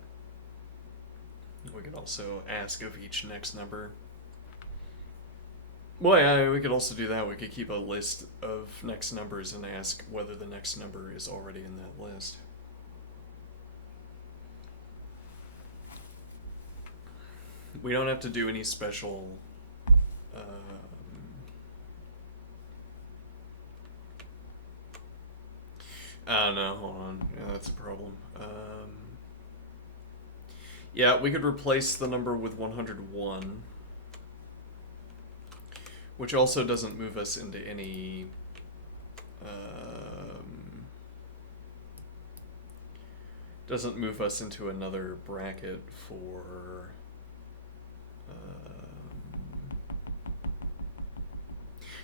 we could also ask of each next number. Well, yeah, we could also do that. We could keep a list of next numbers and ask whether the next number is already in that list. We don't have to do any special no, hold on. Yeah, that's a problem. Yeah, we could replace the number with 101, which also doesn't move us into any doesn't move us into another bracket for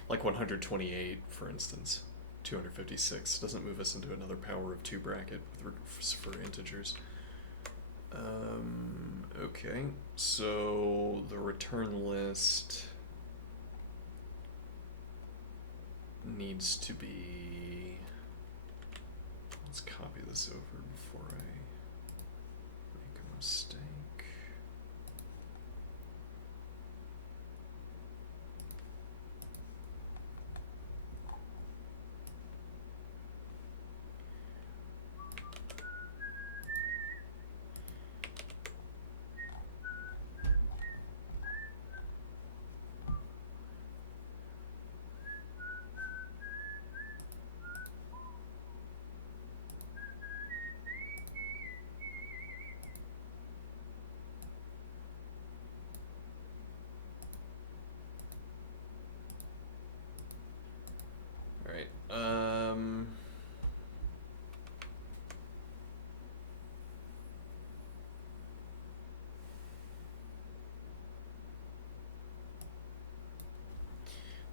like 128, for instance. 256 doesn't move us into another power of 2 bracket for integers. Okay, so the return list needs to be, let's copy this over before I make a mistake.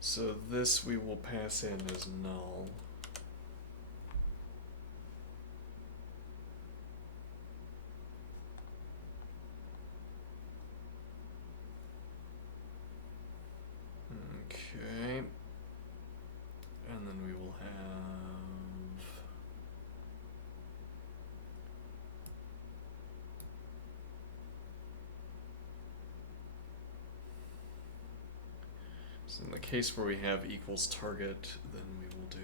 So this we will pass in as null. Okay. And then we will have so in the case where we have equals target, then we will do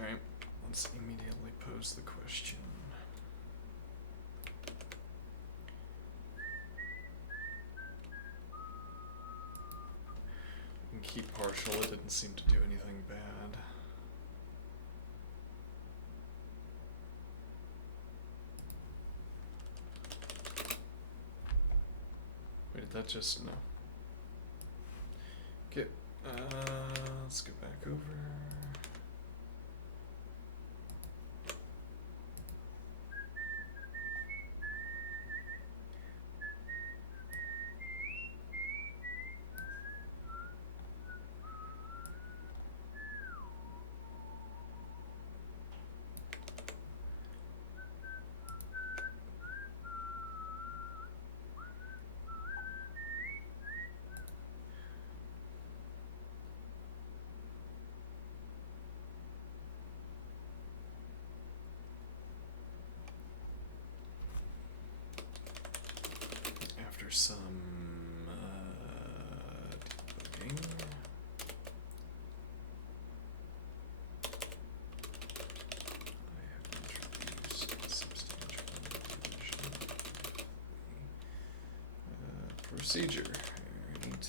Alright, let's immediately pose the question. And keep partial, it didn't seem to do anything bad. Wait, did that just, no. Okay, let's go back over. After some debugging, I have introduced a substantial revision procedure. Alright.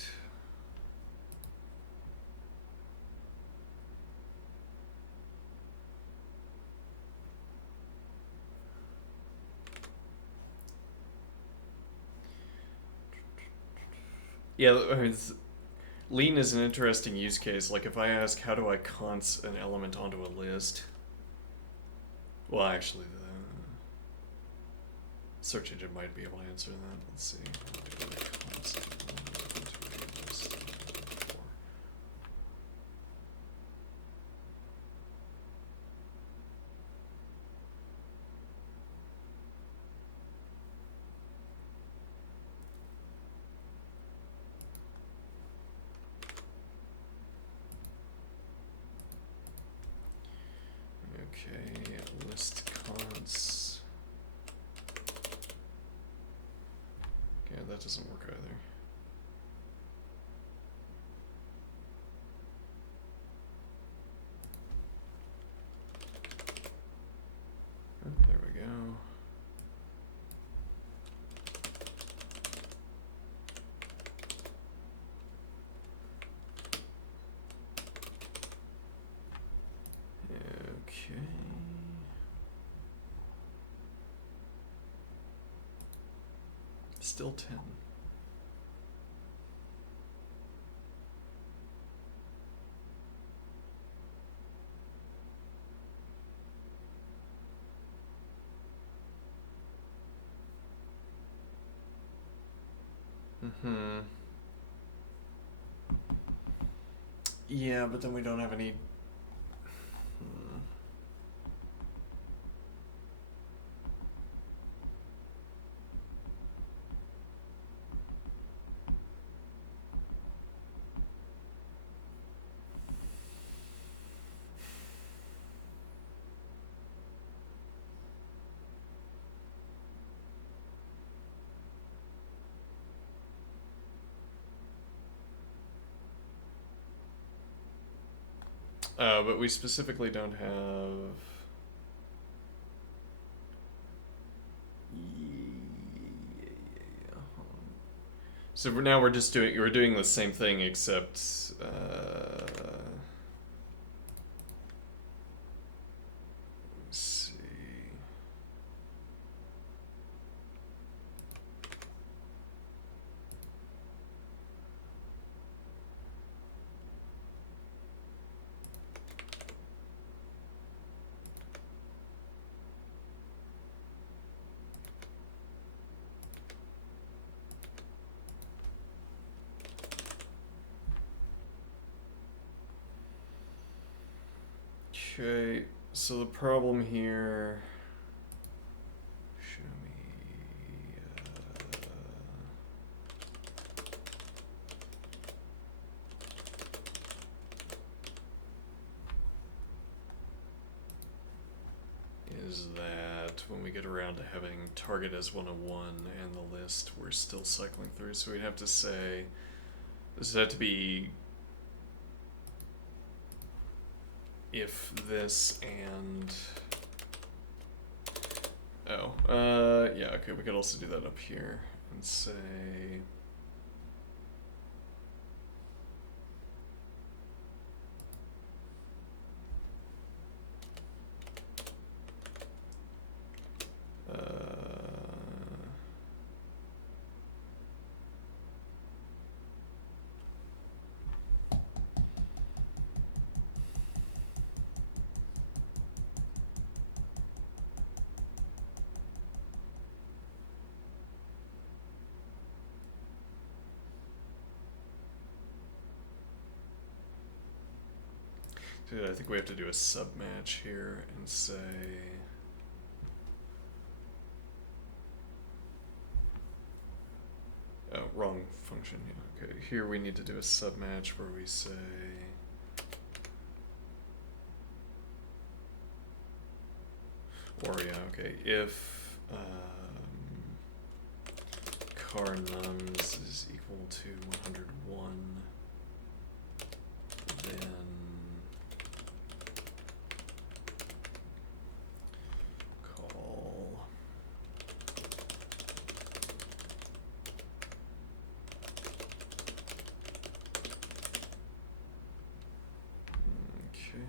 Yeah, I mean, lean is an interesting use case. Like if I ask, how do I const an element onto a list? Well, actually, the search engine might be able to answer that. Let's see. How do I const an element onto a list? Okay, list const. Okay, that doesn't work either. Oh, there we go. Okay. Still 10. Yeah, but then we don't have any. But we specifically don't have. So now we're just doing the same thing except let's see. Okay, so the problem here. Show me. Is that when we get around to having target as 101 and the list, we're still cycling through. So we'd have to say this had to be. if this and yeah, okay, we could also do that up here and say dude, I think we have to do a submatch here and say oh, wrong function. Yeah, okay. Here we need to do a submatch where we say or yeah, okay, if car nums is equal to 101, then call okay.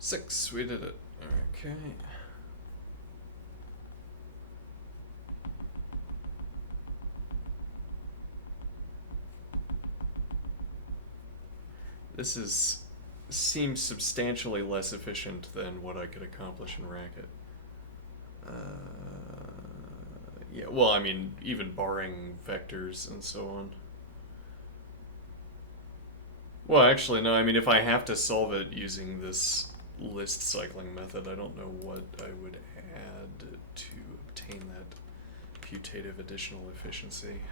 Six, we did it. Okay. This seems substantially less efficient than what I could accomplish in Racket. Yeah, well, I mean, even barring vectors and so on. Well, actually, no, I mean, if I have to solve it using this list cycling method, I don't know what I would add to obtain that putative additional efficiency.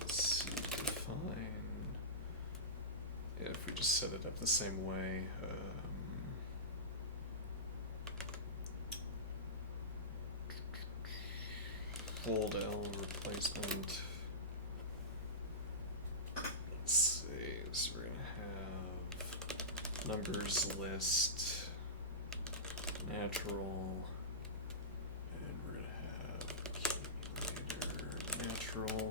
Let's see, define. Yeah, if we just set it up the same way. Fold L replacement. Let's see, so we're gonna have numbers list, natural, and we're gonna have accumulator natural,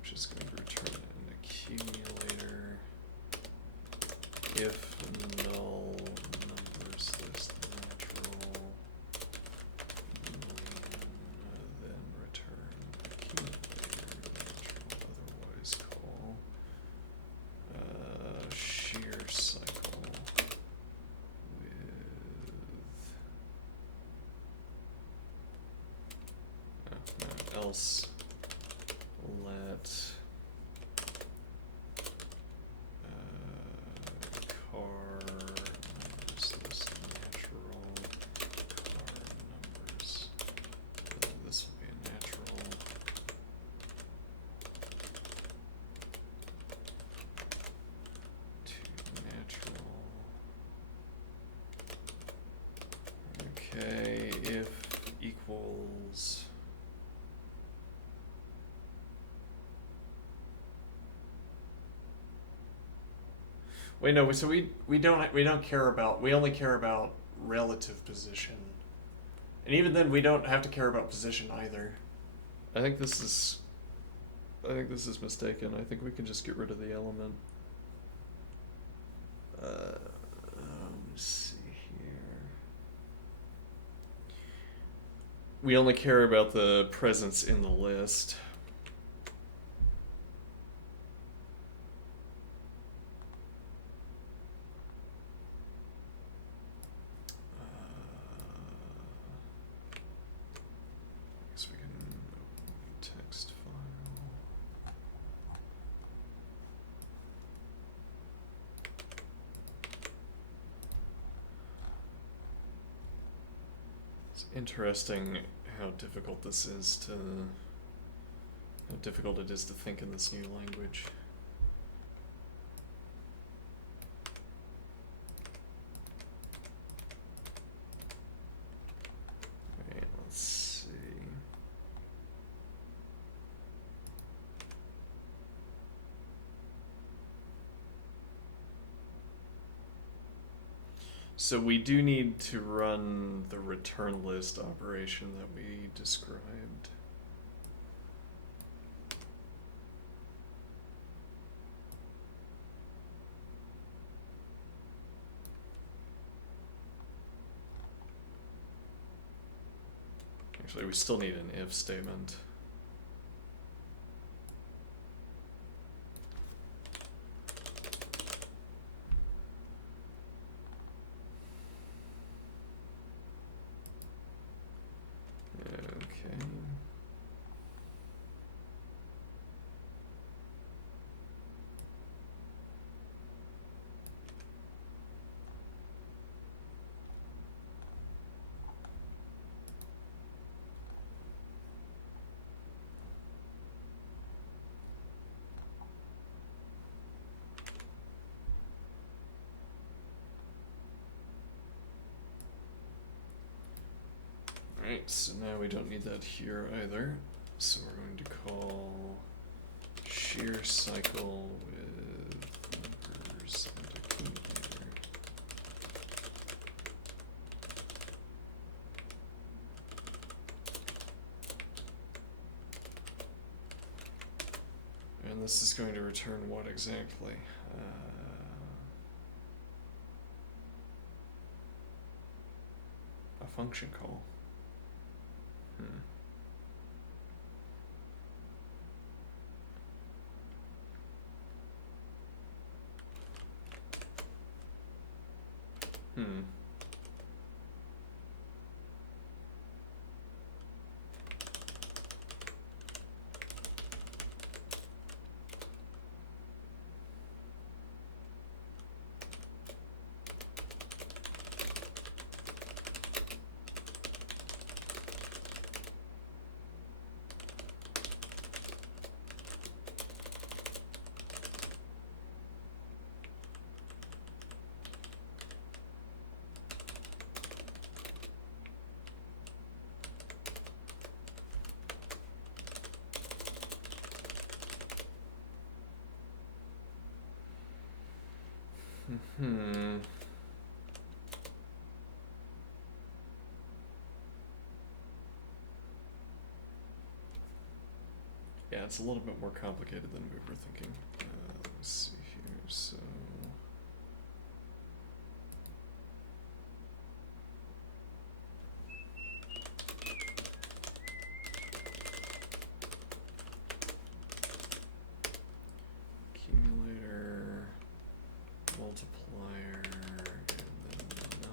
which is going to return an accumulator if null numbers list natural. Then return accumulator natural, otherwise call shear cycle with no, else let car numbers list natural car numbers. This will be a natural. To natural. Okay, if equals. Wait, no. So we don't care about. We only care about relative position, and even then, we don't have to care about position either. I think this is mistaken. I think we can just get rid of the element. Let's see here. We only care about the presence in the list. I guess we can open a text file. It's interesting how difficult this is to, how difficult it is to think in this new language. Alright, let's see. So we do need to run the return list operation that we described. Actually, we still need an if statement. Okay. Alright, so now we don't need that here either. So we're going to call shear cycle with numbers and accumulator. And this is going to return what exactly? A function call. Hmm. Hmm. Yeah, it's a little bit more complicated than we were thinking. Let's see here. So. Accumulator, multiplier, and then null.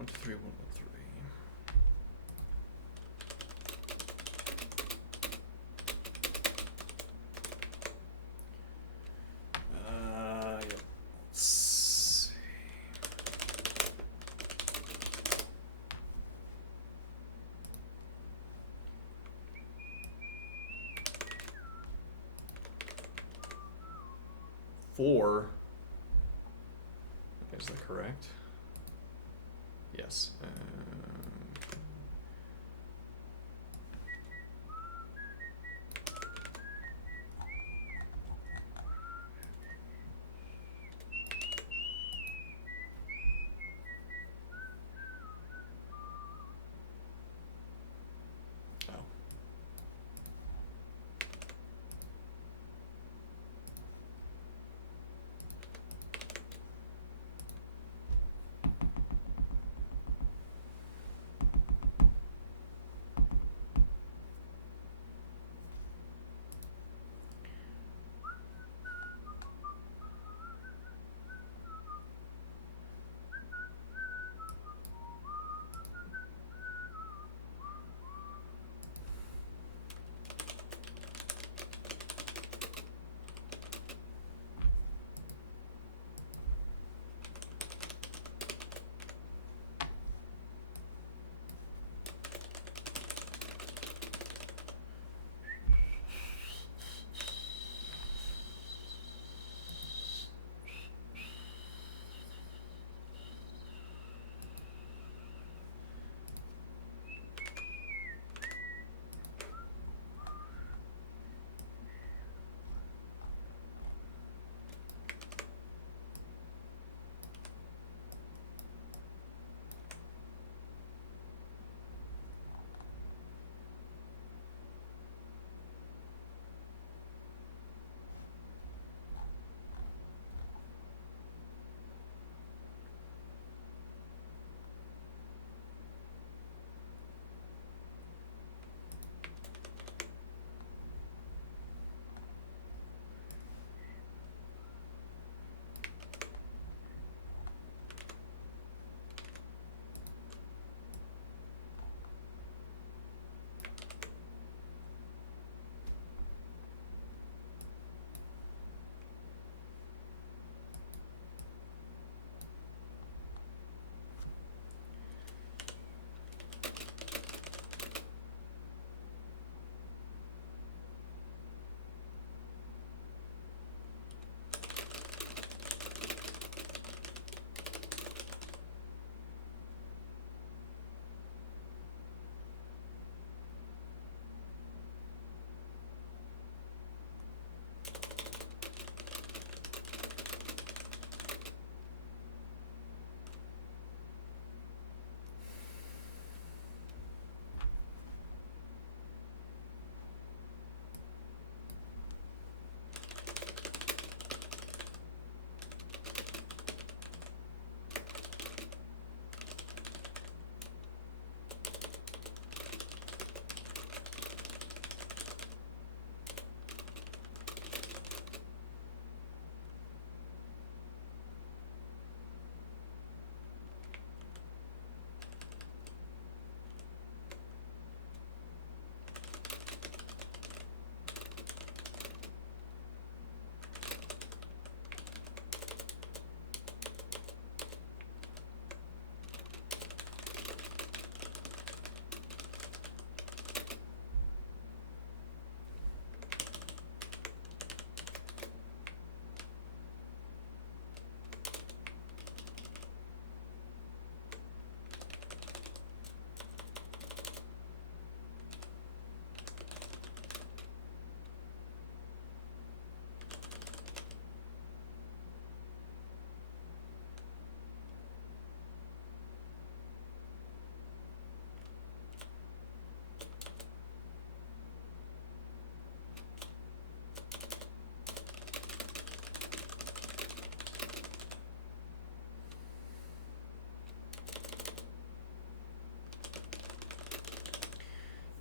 123, 113. Yep. Let's see. Four. Is that correct? Yes. Oh.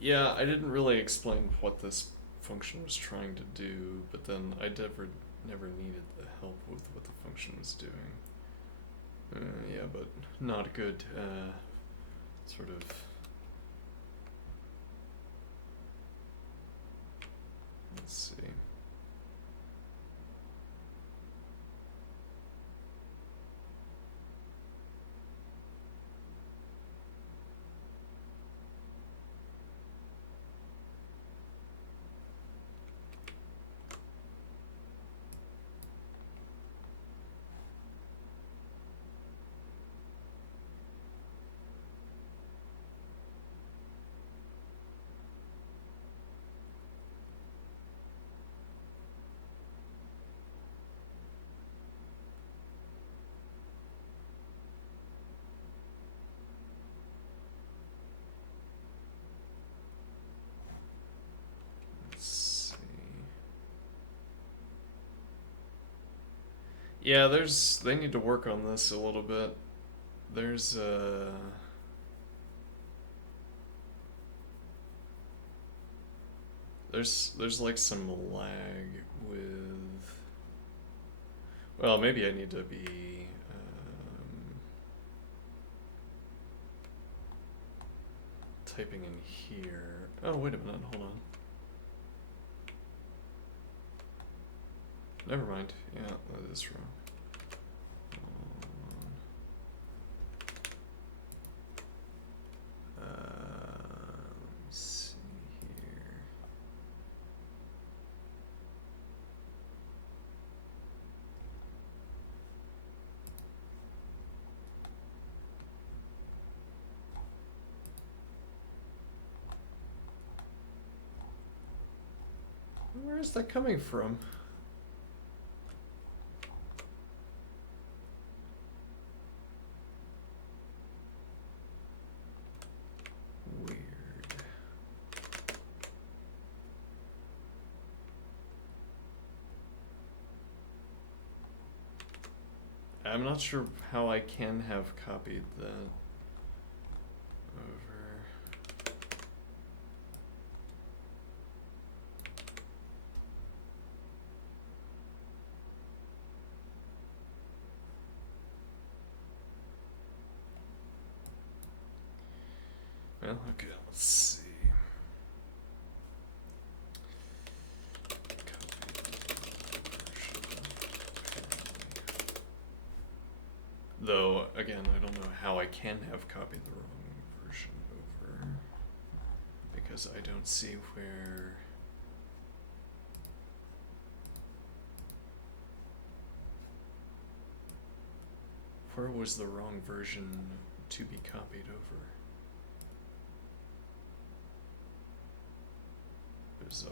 Yeah, I didn't really explain what this function was trying to do, but then I never needed the help with what the function was doing. Yeah, but not a good sort of. Let's see. Yeah, they need to work on this a little bit. There's there's like some lag with. Well, maybe I need to be typing in here. Oh, wait a minute, hold on. Never mind. Yeah, that is wrong. Let me see here. Where is that coming from? I'm not sure how I can have copied that over. Well, okay, let's see. Though, again, I don't know how I can have copied the wrong version over, because I don't see where was the wrong version to be copied over. Bizarre.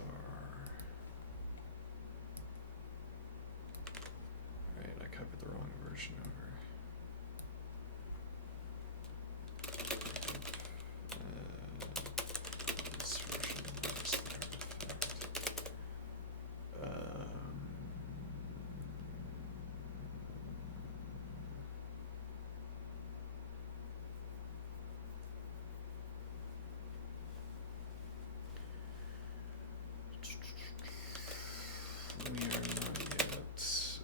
Right, I copied the wrong version over. This version is the artifact. We are not yet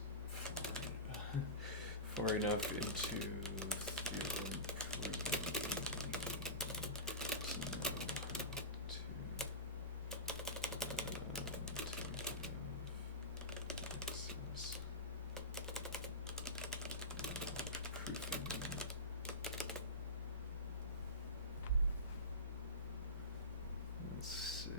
far enough into field improvement to know how to access proofing. Let's see.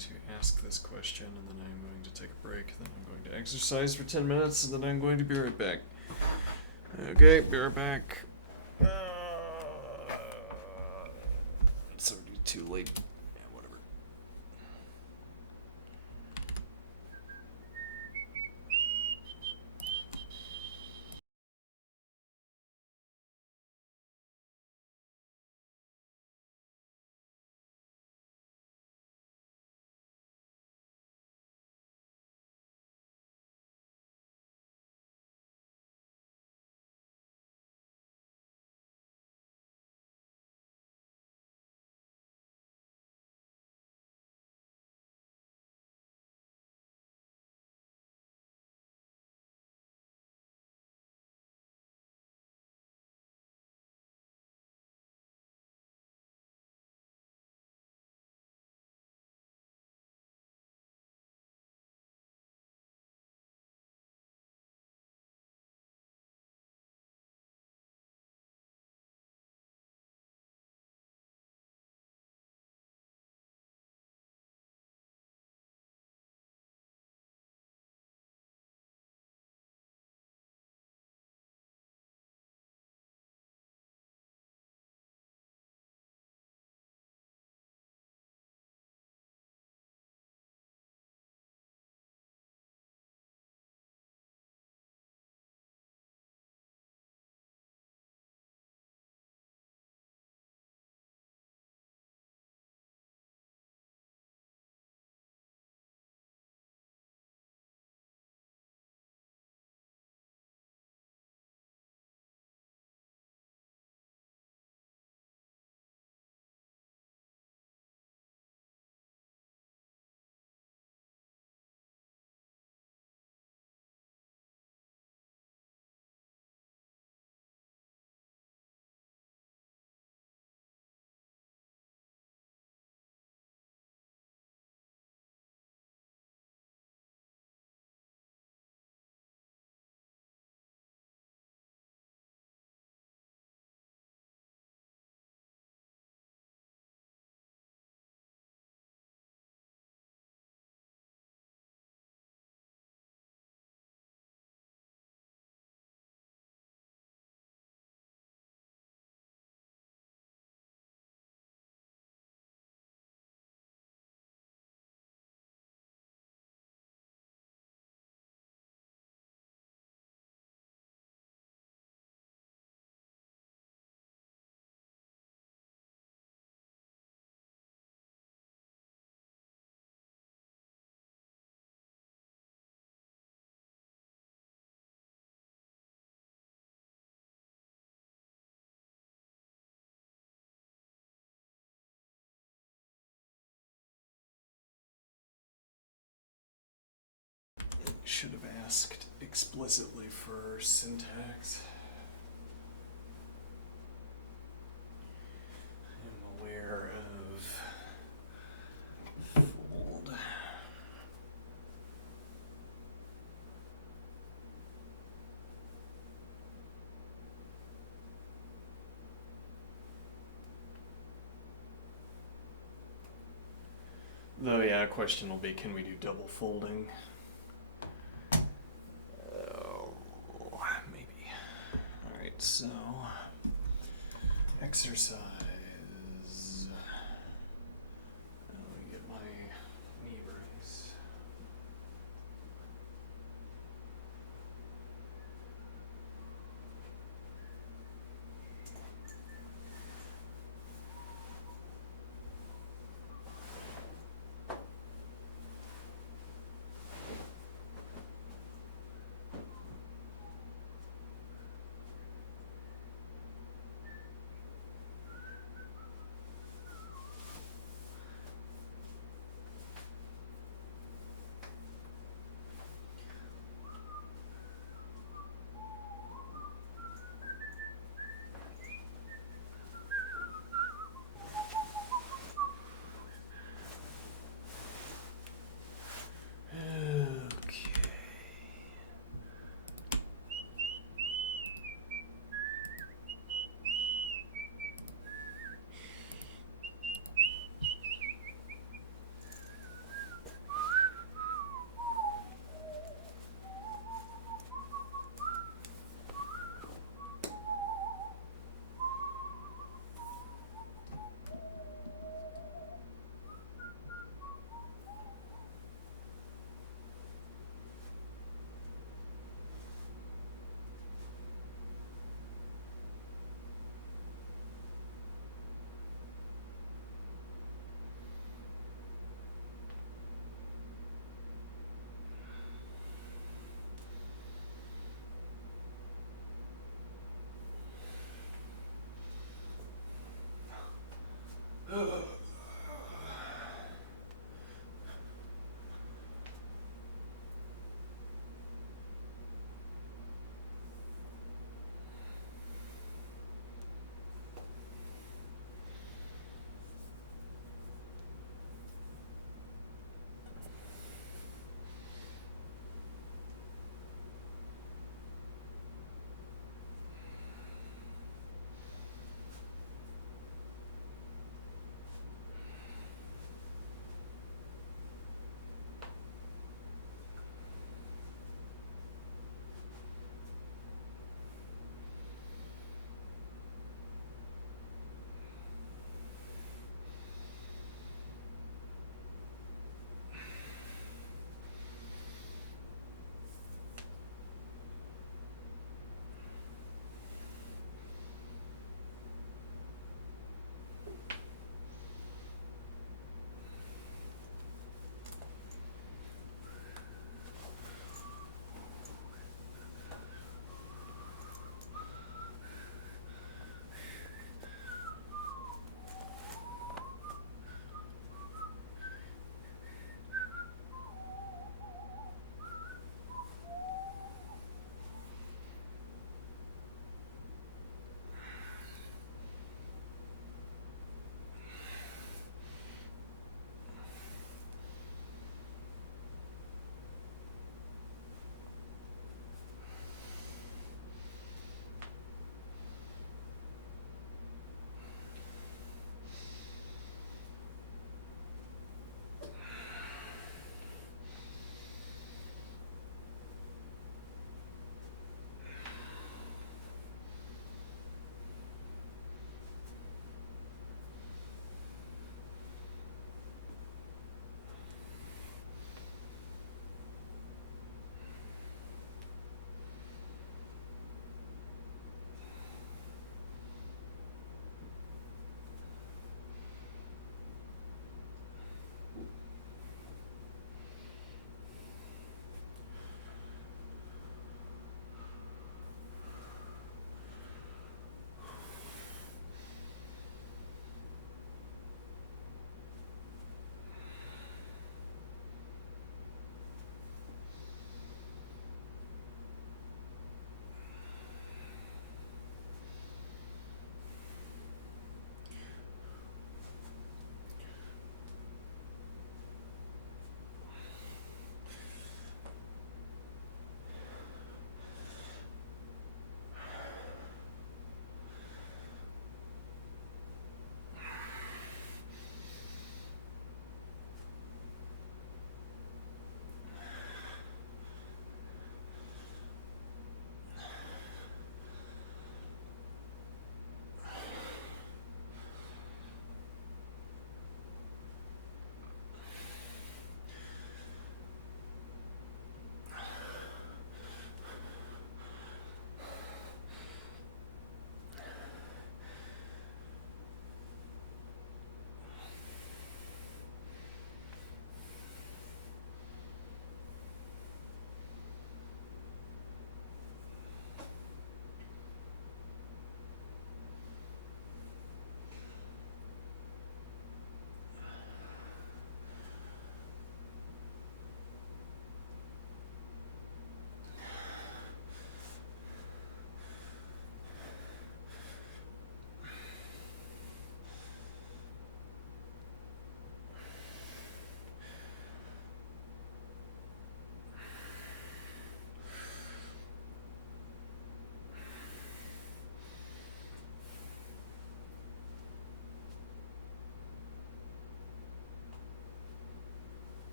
to ask this question, and then I'm going to take a break, then I'm going to exercise for 10 minutes, and then I'm going to be right back. Okay, be right back. It's already too late. Yeah, whatever. Should have asked explicitly for syntax. I'm aware of fold. Though, yeah, a question will be, can we do double folding? Maybe. Alright, so exercise. Let me get my knee brace.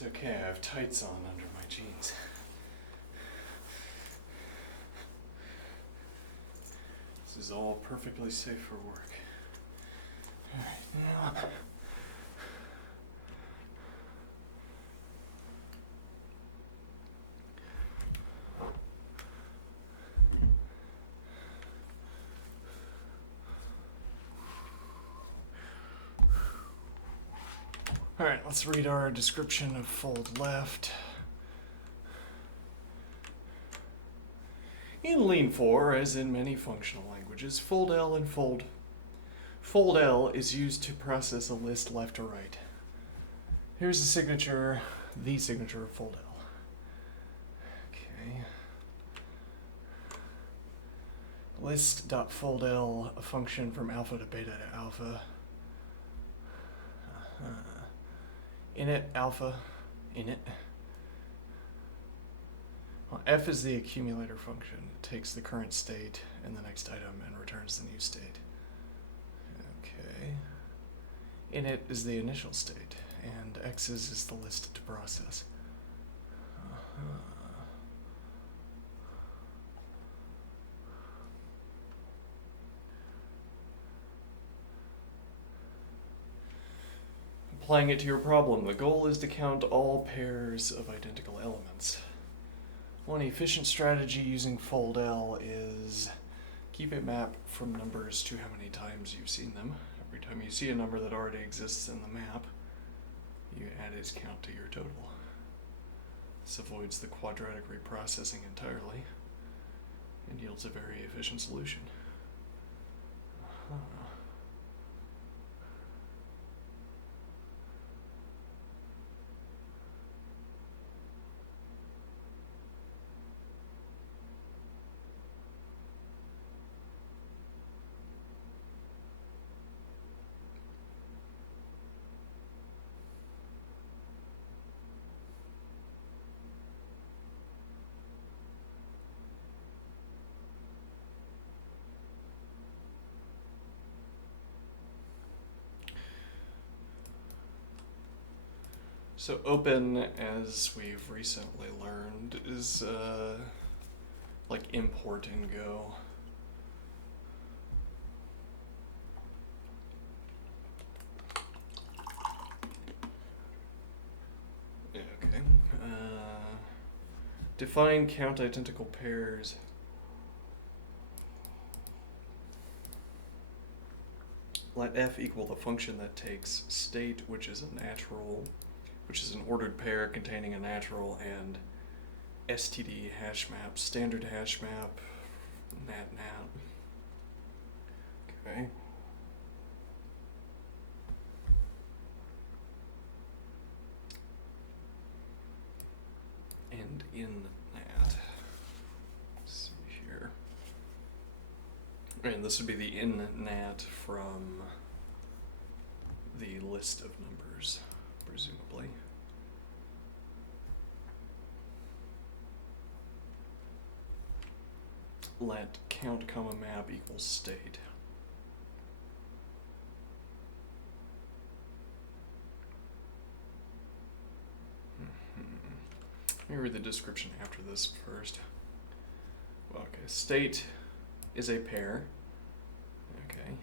It's okay, I have tights on under my jeans. This is all perfectly safe for work. Alright, now. Alright, let's read our description of fold left. In Lean 4, as in many functional languages, fold L and fold L is used to process a list left to right. Here's the signature of fold L. Okay. List.foldL, a function from alpha to beta to alpha. Init alpha, init. Well, F is the accumulator function. It takes the current state and the next item and returns the new state. Okay. Init is the initial state, and X's is the list to process. Applying it to your problem, the goal is to count all pairs of identical elements. One efficient strategy using fold L is keep a map from numbers to how many times you've seen them. Every time you see a number that already exists in the map, you add its count to your total. This avoids the quadratic reprocessing entirely and yields a very efficient solution. So open, as we've recently learned, is like import and go. Yeah, okay. Define count identical pairs. Let f equal the function that takes state, which is an ordered pair containing a natural and std hash map, standard hash map, nat. Okay. And in nat, let's see here. And this would be the in nat from the list of numbers, presumably. Let count comma map equals state. Let me read the description after this first. Well, okay, state is a pair. Okay.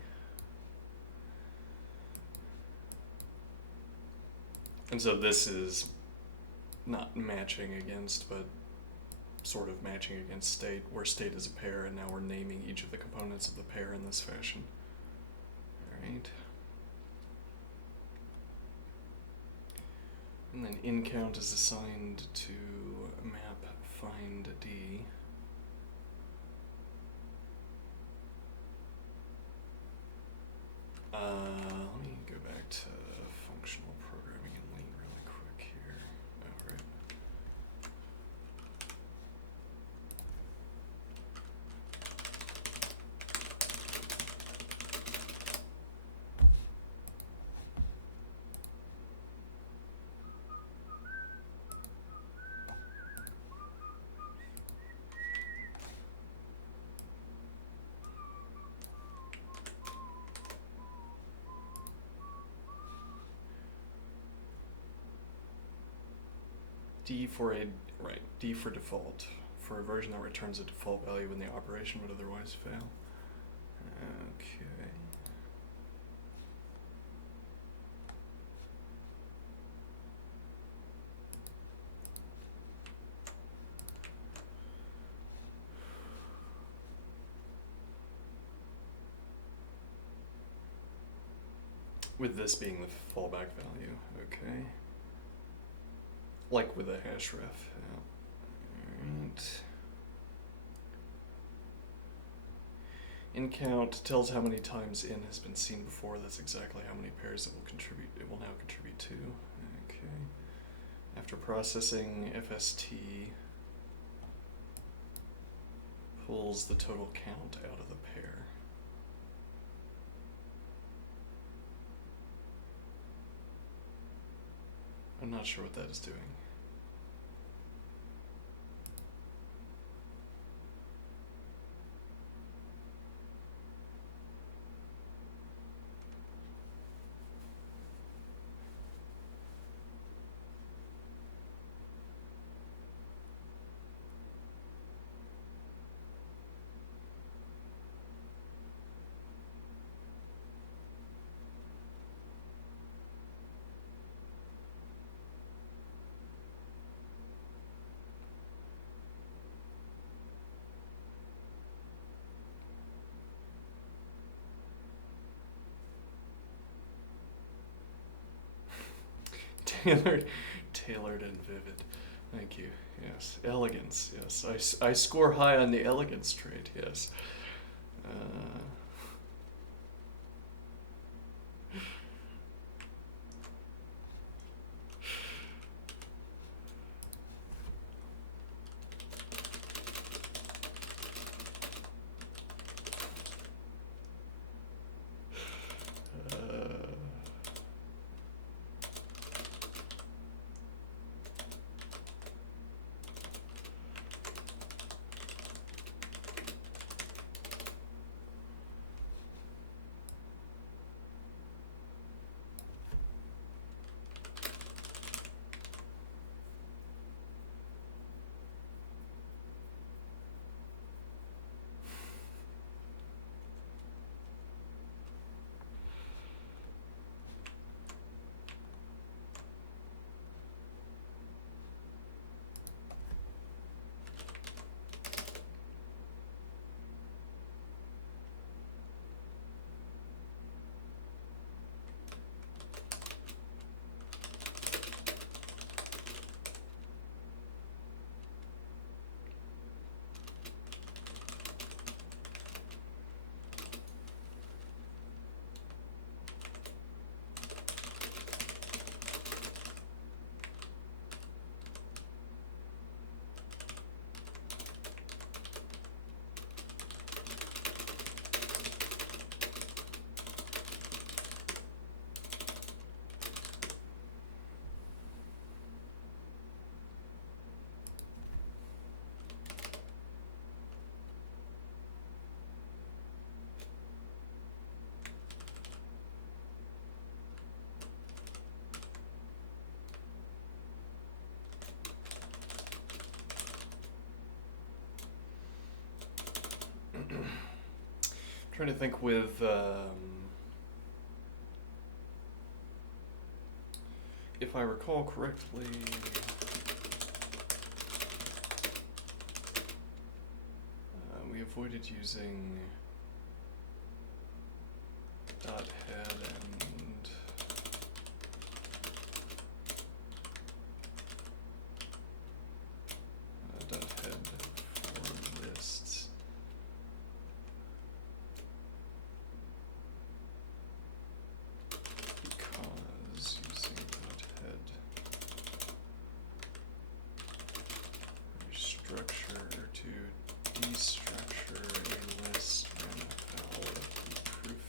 And so this is not matching against, but sort of matching against state, where state is a pair, and now we're naming each of the components of the pair in this fashion. Alright. And then incount is assigned to map find D. Let me go back to functional programming and Lean really quick here. Oh, right. D for default, for a version that returns a default value when the operation would otherwise fail. Okay. With this being the fallback value, okay. Like with a hash ref, yeah. Alright. In count tells how many times in has been seen before. That's exactly how many pairs it will now contribute to. Okay. After processing, FST pulls the total count out of the pair. I'm not sure what that is doing. Tailored and vivid. Thank you. Yes. Elegance. Yes. I score high on the elegance trait. Yes. Trying to think with if I recall correctly, we avoided using dot head and dot head for lists. Because using dot head restructure to destructure a list ran afoul of the proof.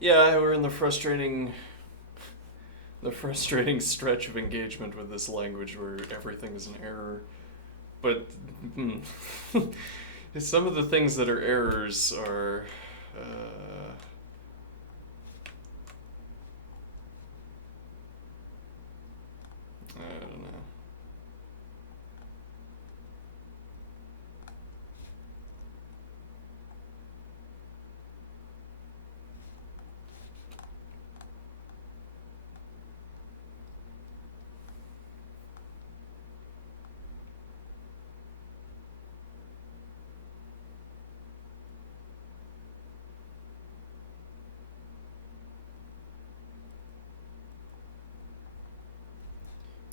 Yeah, we're in the frustrating stretch of engagement with this language where everything is an error. But some of the things that are errors are. I don't know.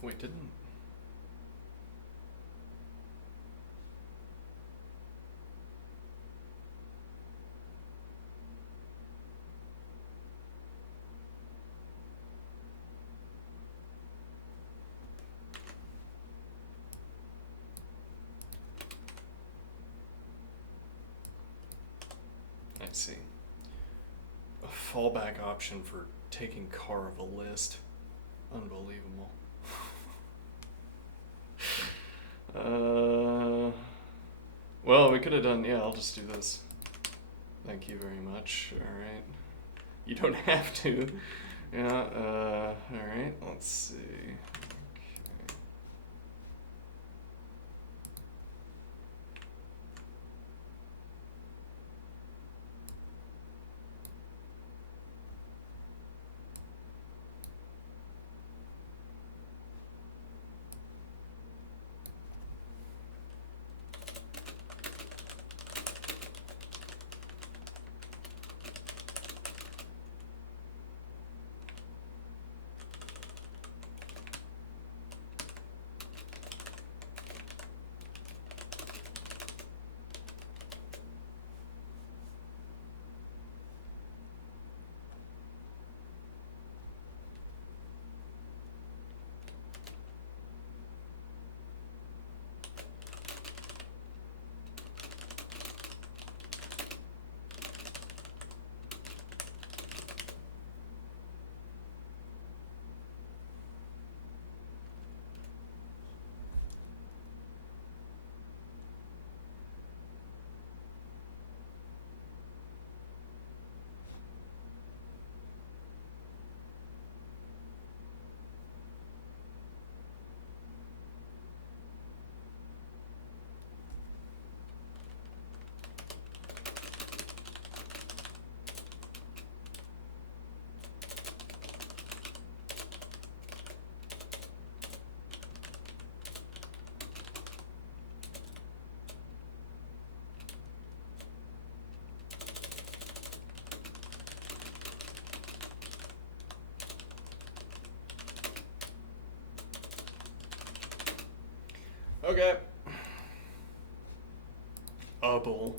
Wait, didn't. I see. A fallback option for taking car of a list. Unbelievable. Well, we could have done, yeah, I'll just do this. Thank you very much. Alright. You don't have to. Yeah, alright, let's see. Okay. Bull.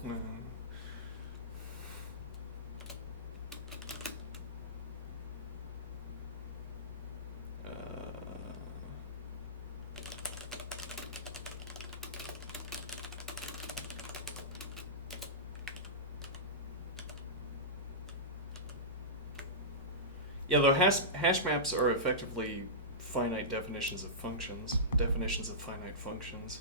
Yeah, though hash maps are effectively finite definitions of functions. Definitions of finite functions.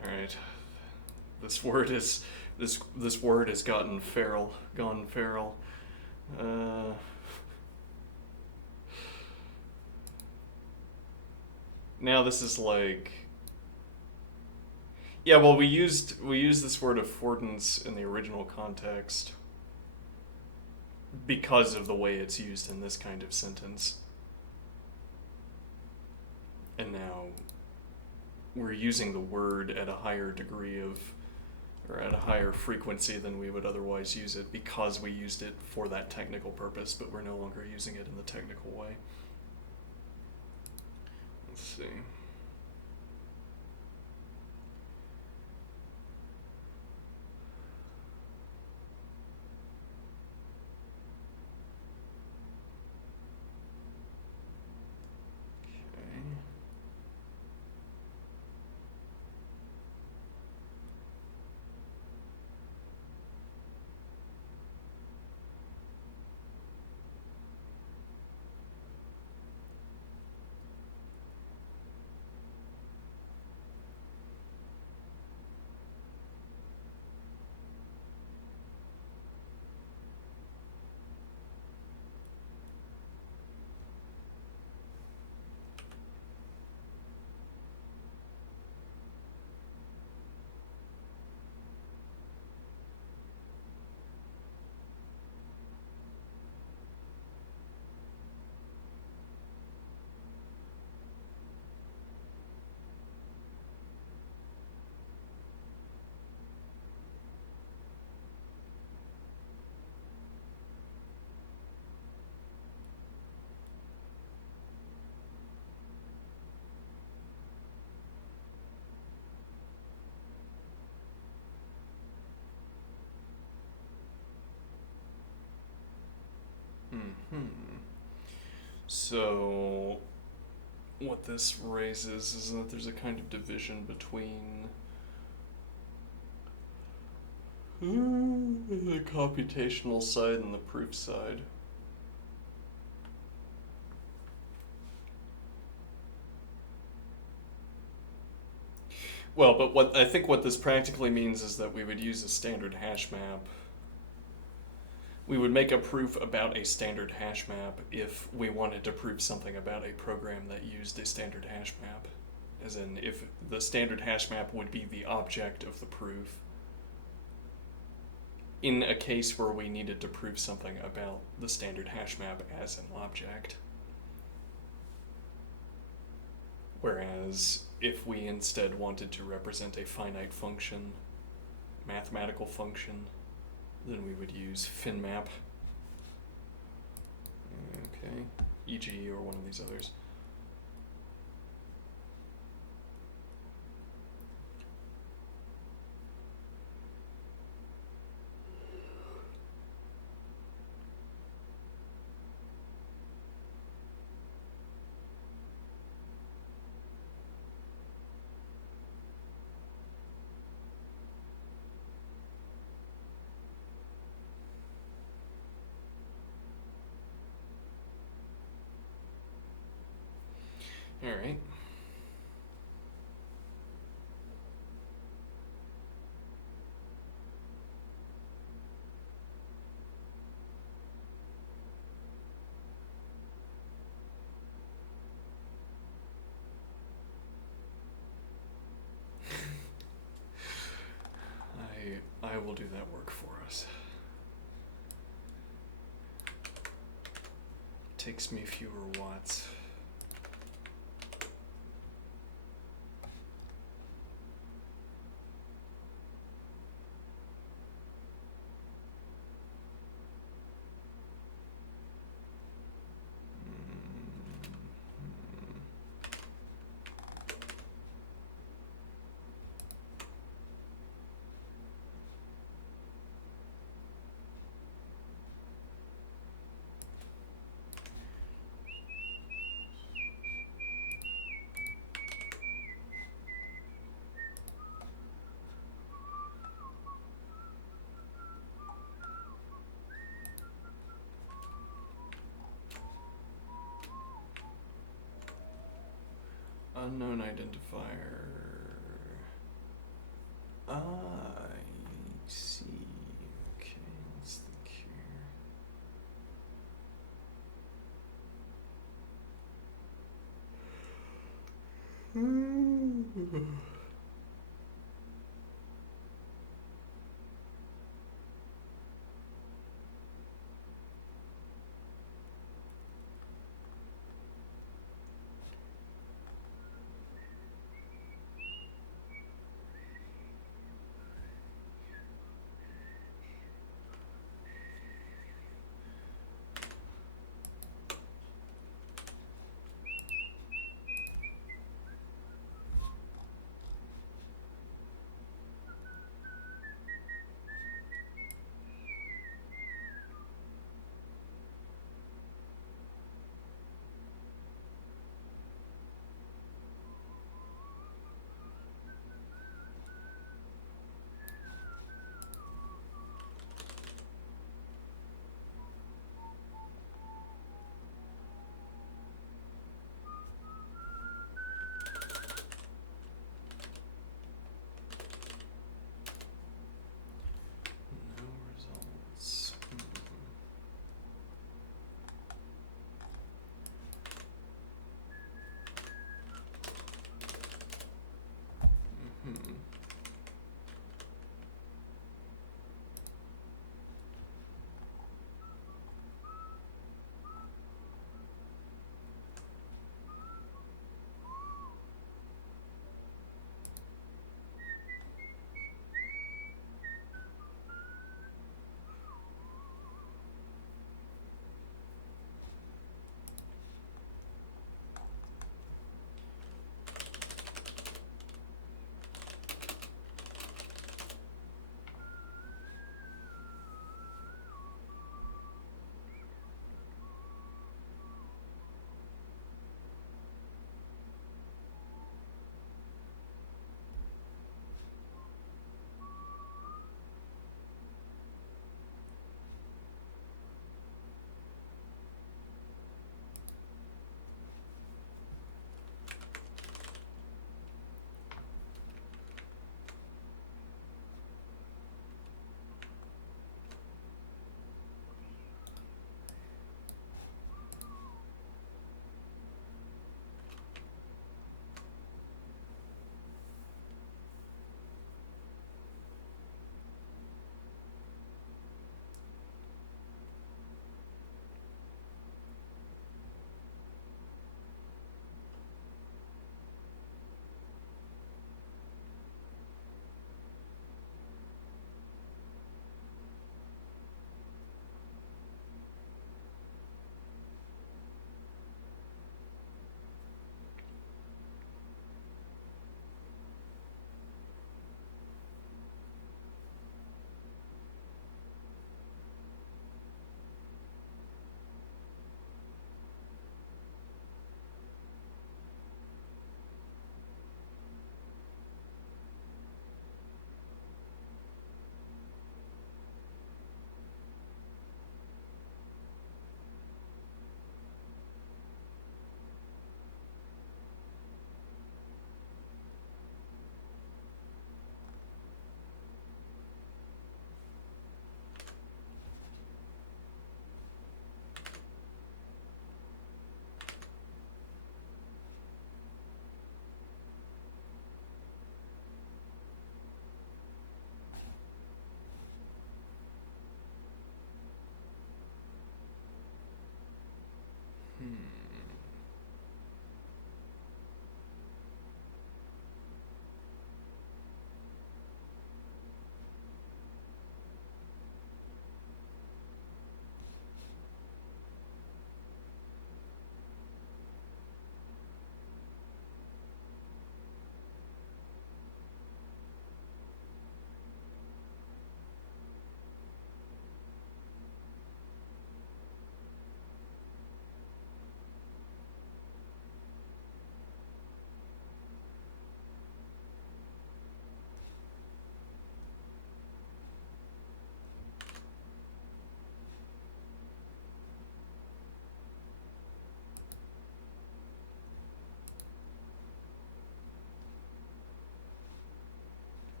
Alright. This word has gone feral. Now this is like, yeah, well, we used this word affordance in the original context because of the way it's used in this kind of sentence. And now we're using the word at a higher degree of, or at a higher frequency than we would otherwise use it because we used it for that technical purpose, but we're no longer using it in the technical way. Let's see. Hmm. So, what this raises is that there's a kind of division between the computational side and the proof side. Well, but what I think what this practically means is that we would use a standard hash map. We would make a proof about a standard hash map if we wanted to prove something about a program that used a standard hash map. As in, if the standard hash map would be the object of the proof. In a case where we needed to prove something about the standard hash map as an object. Whereas, if we instead wanted to represent a finite function, mathematical function, then we would use finmap. Okay, e.g. or one of these others. All right. I will do that work for us. Takes me fewer watts. Unknown identifier. I see. Okay, let's think here.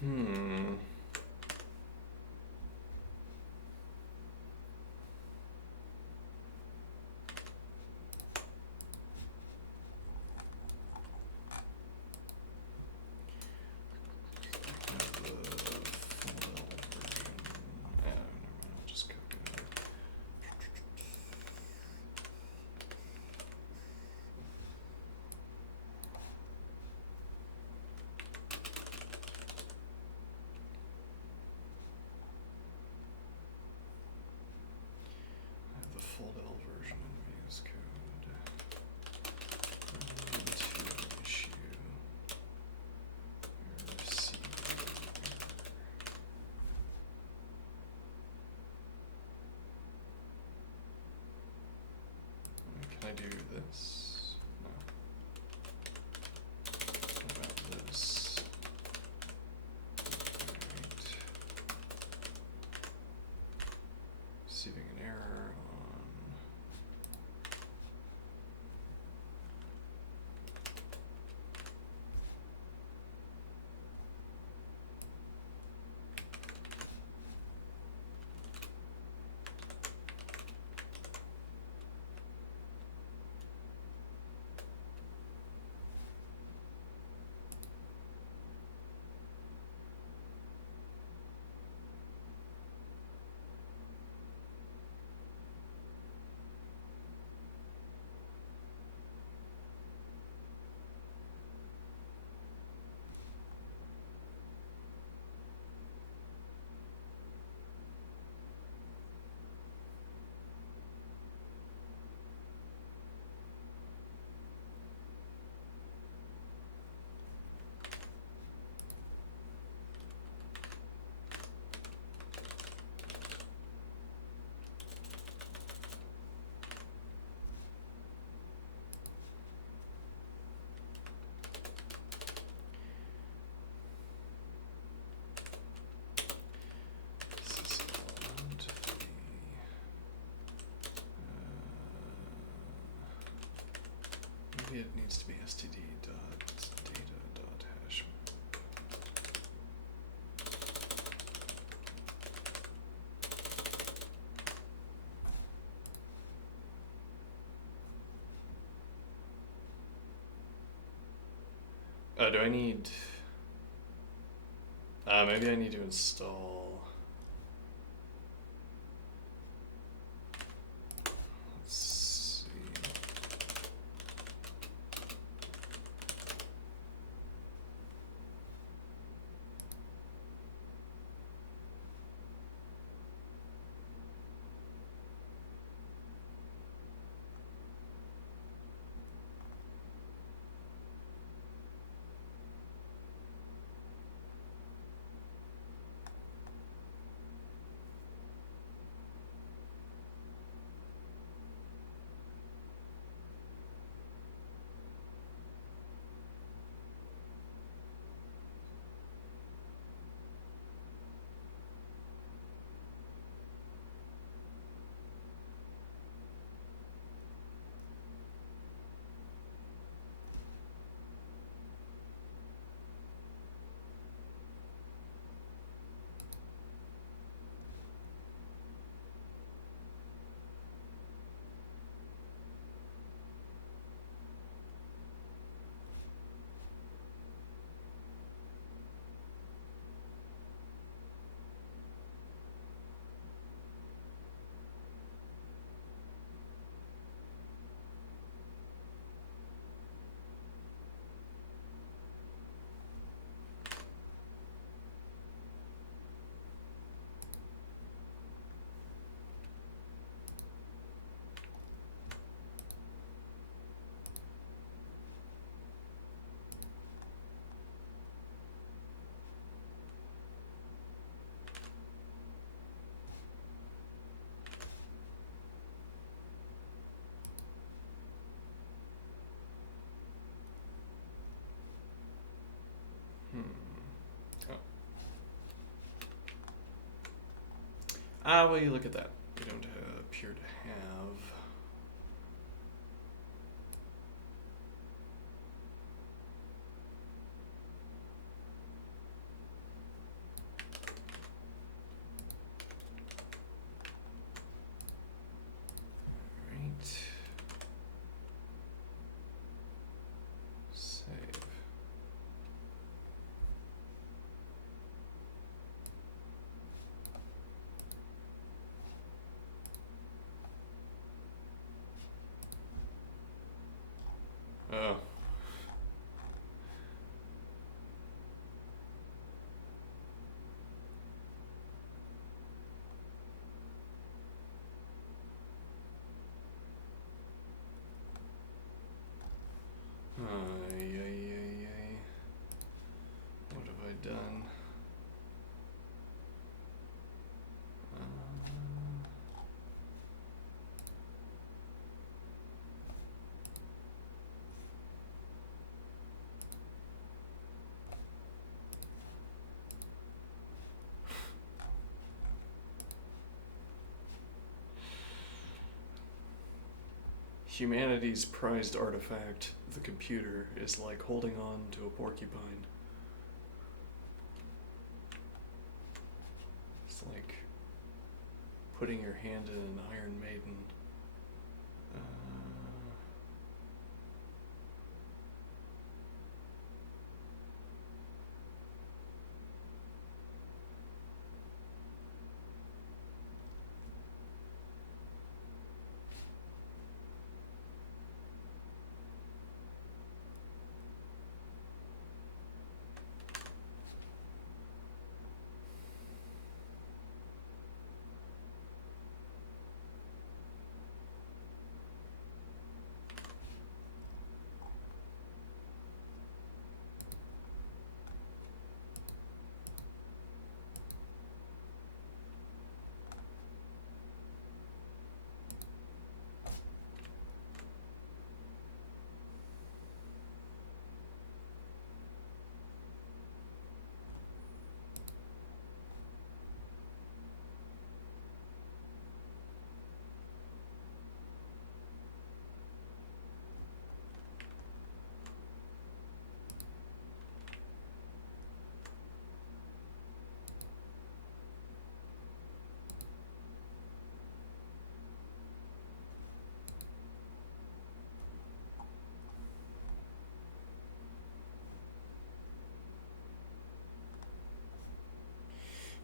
Hmm. The full L version in VS Code. Into issue. Can I do this? No. What about this? Alright. Receiving an error on maybe it needs to be std.data.hash. Oh, do I need... maybe I need to install... Let's see... Oh. Well, you look at that. We don't appear to have... humanity's prized artifact, the computer, is like holding on to a porcupine. It's like putting your hand in an Iron Maiden.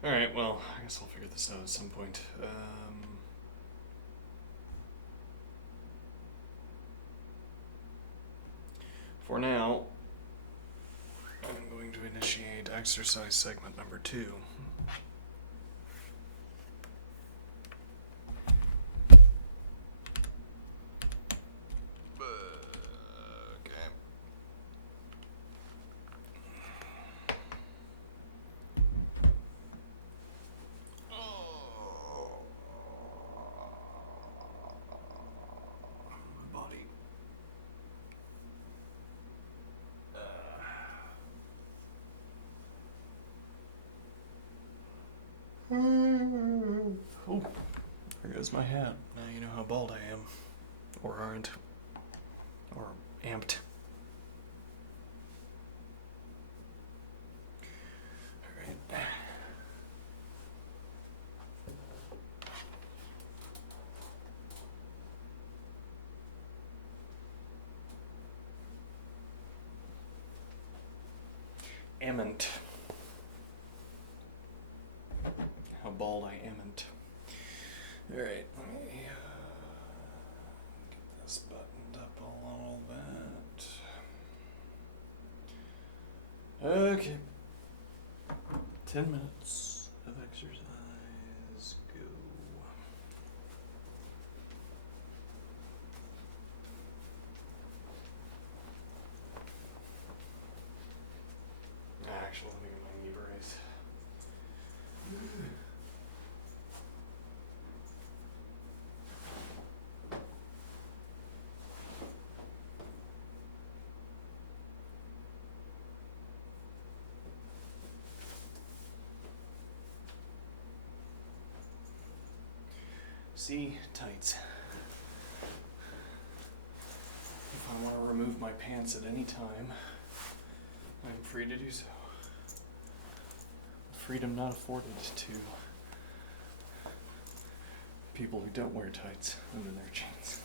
Alright, well, I guess I'll figure this out at some point. For now, I'm going to initiate exercise segment number 2. Oh, there goes my hat. Now you know how bald I am. Or aren't. Or amped. Alright. Amn't. How bald I amn't. Alright, let me get this buttoned up a little bit. Okay. 10 minutes of exercise. Go. Actually, let me get my knee brace. See, tights. If I want to remove my pants at any time, I'm free to do so. Freedom not afforded to people who don't wear tights under their jeans.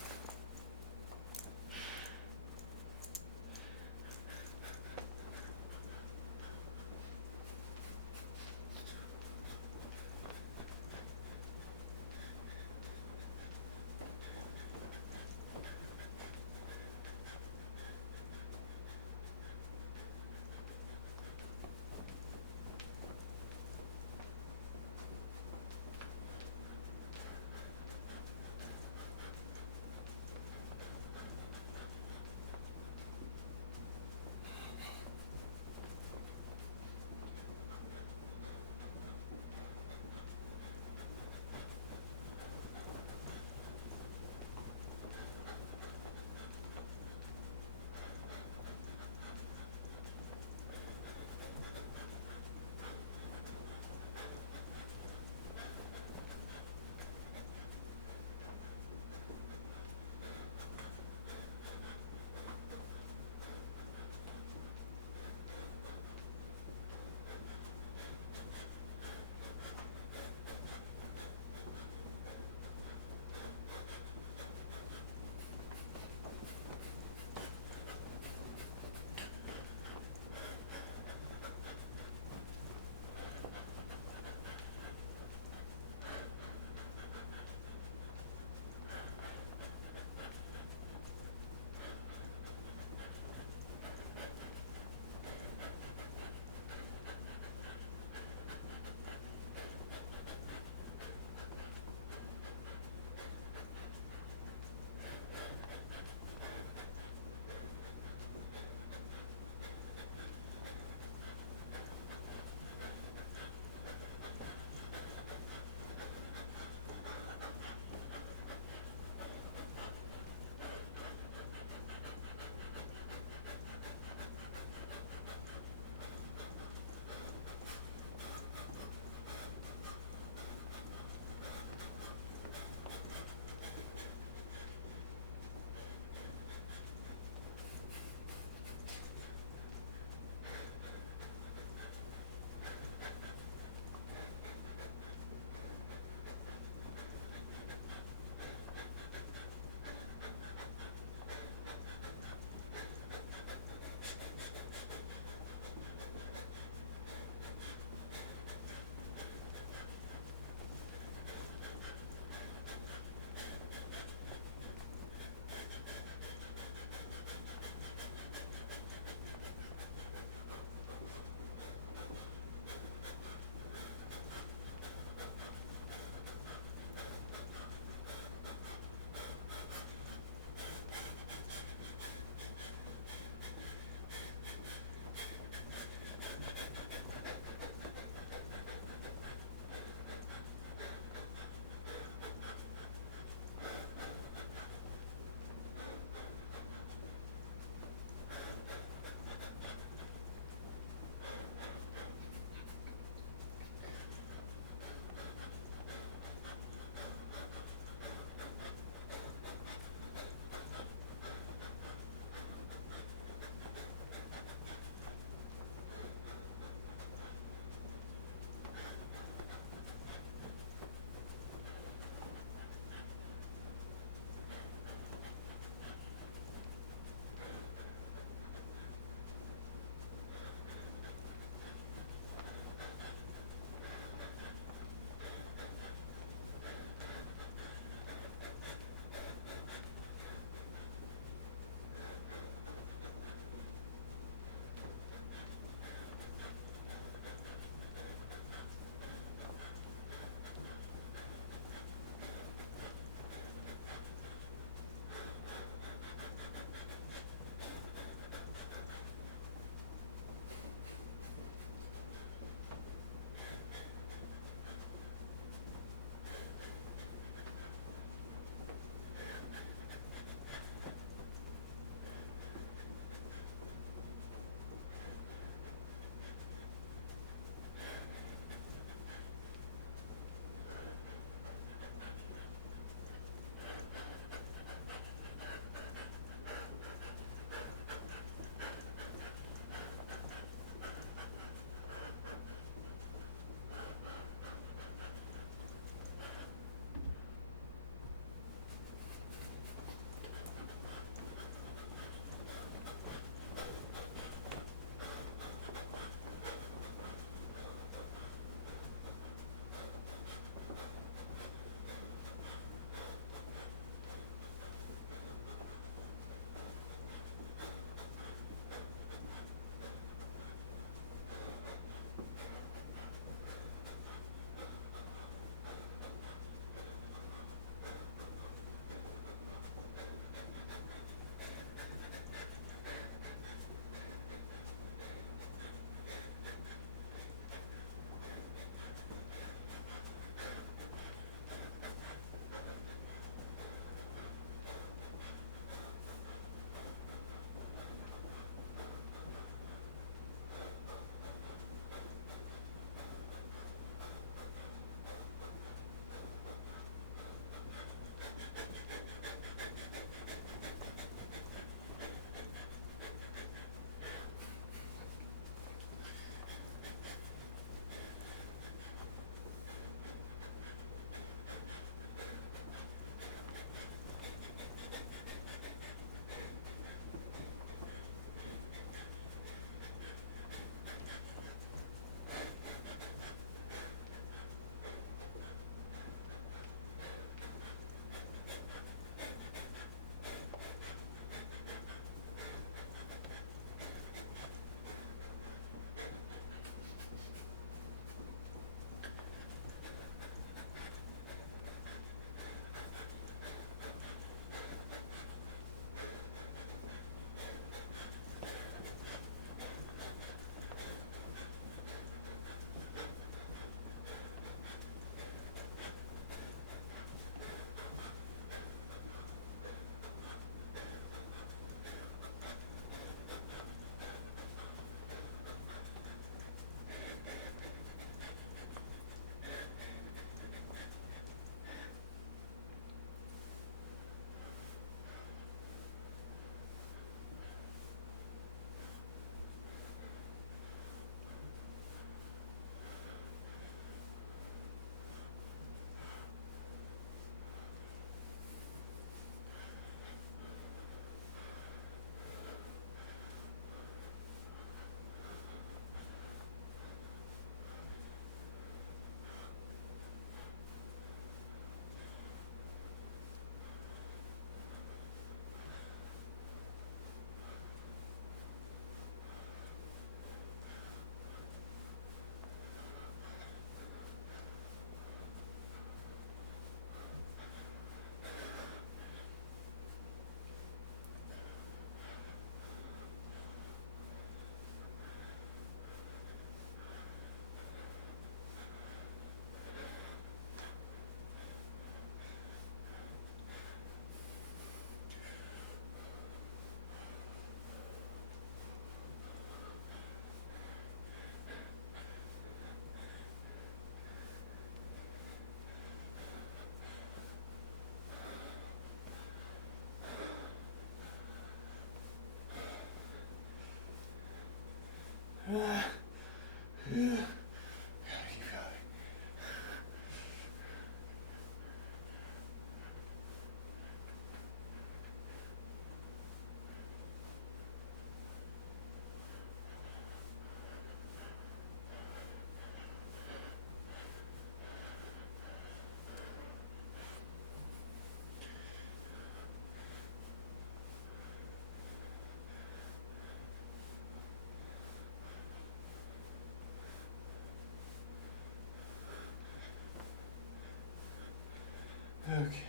Okay.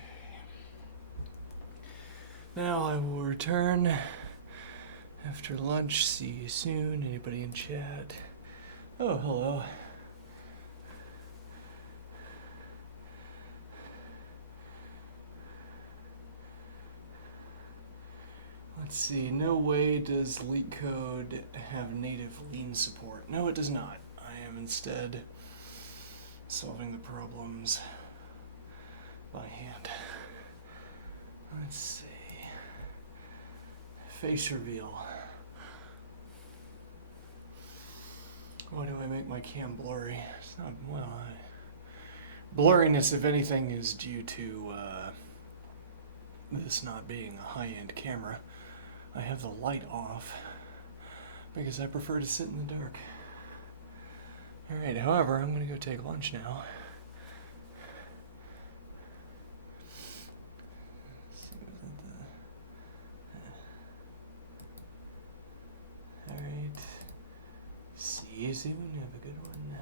Now I will return after lunch. See you soon. Anybody in chat? Oh, hello. Let's see. No way does leetcode have native lean support. No, it does not. I am instead solving the problems by hand. Let's see. Face reveal. Why do I make my cam blurry? It's not, well, blurriness, if anything, is due to this not being a high-end camera. I have the light off because I prefer to sit in the dark. Alright, however, I'm going to go take lunch now. Alright. See you soon. Have a good one.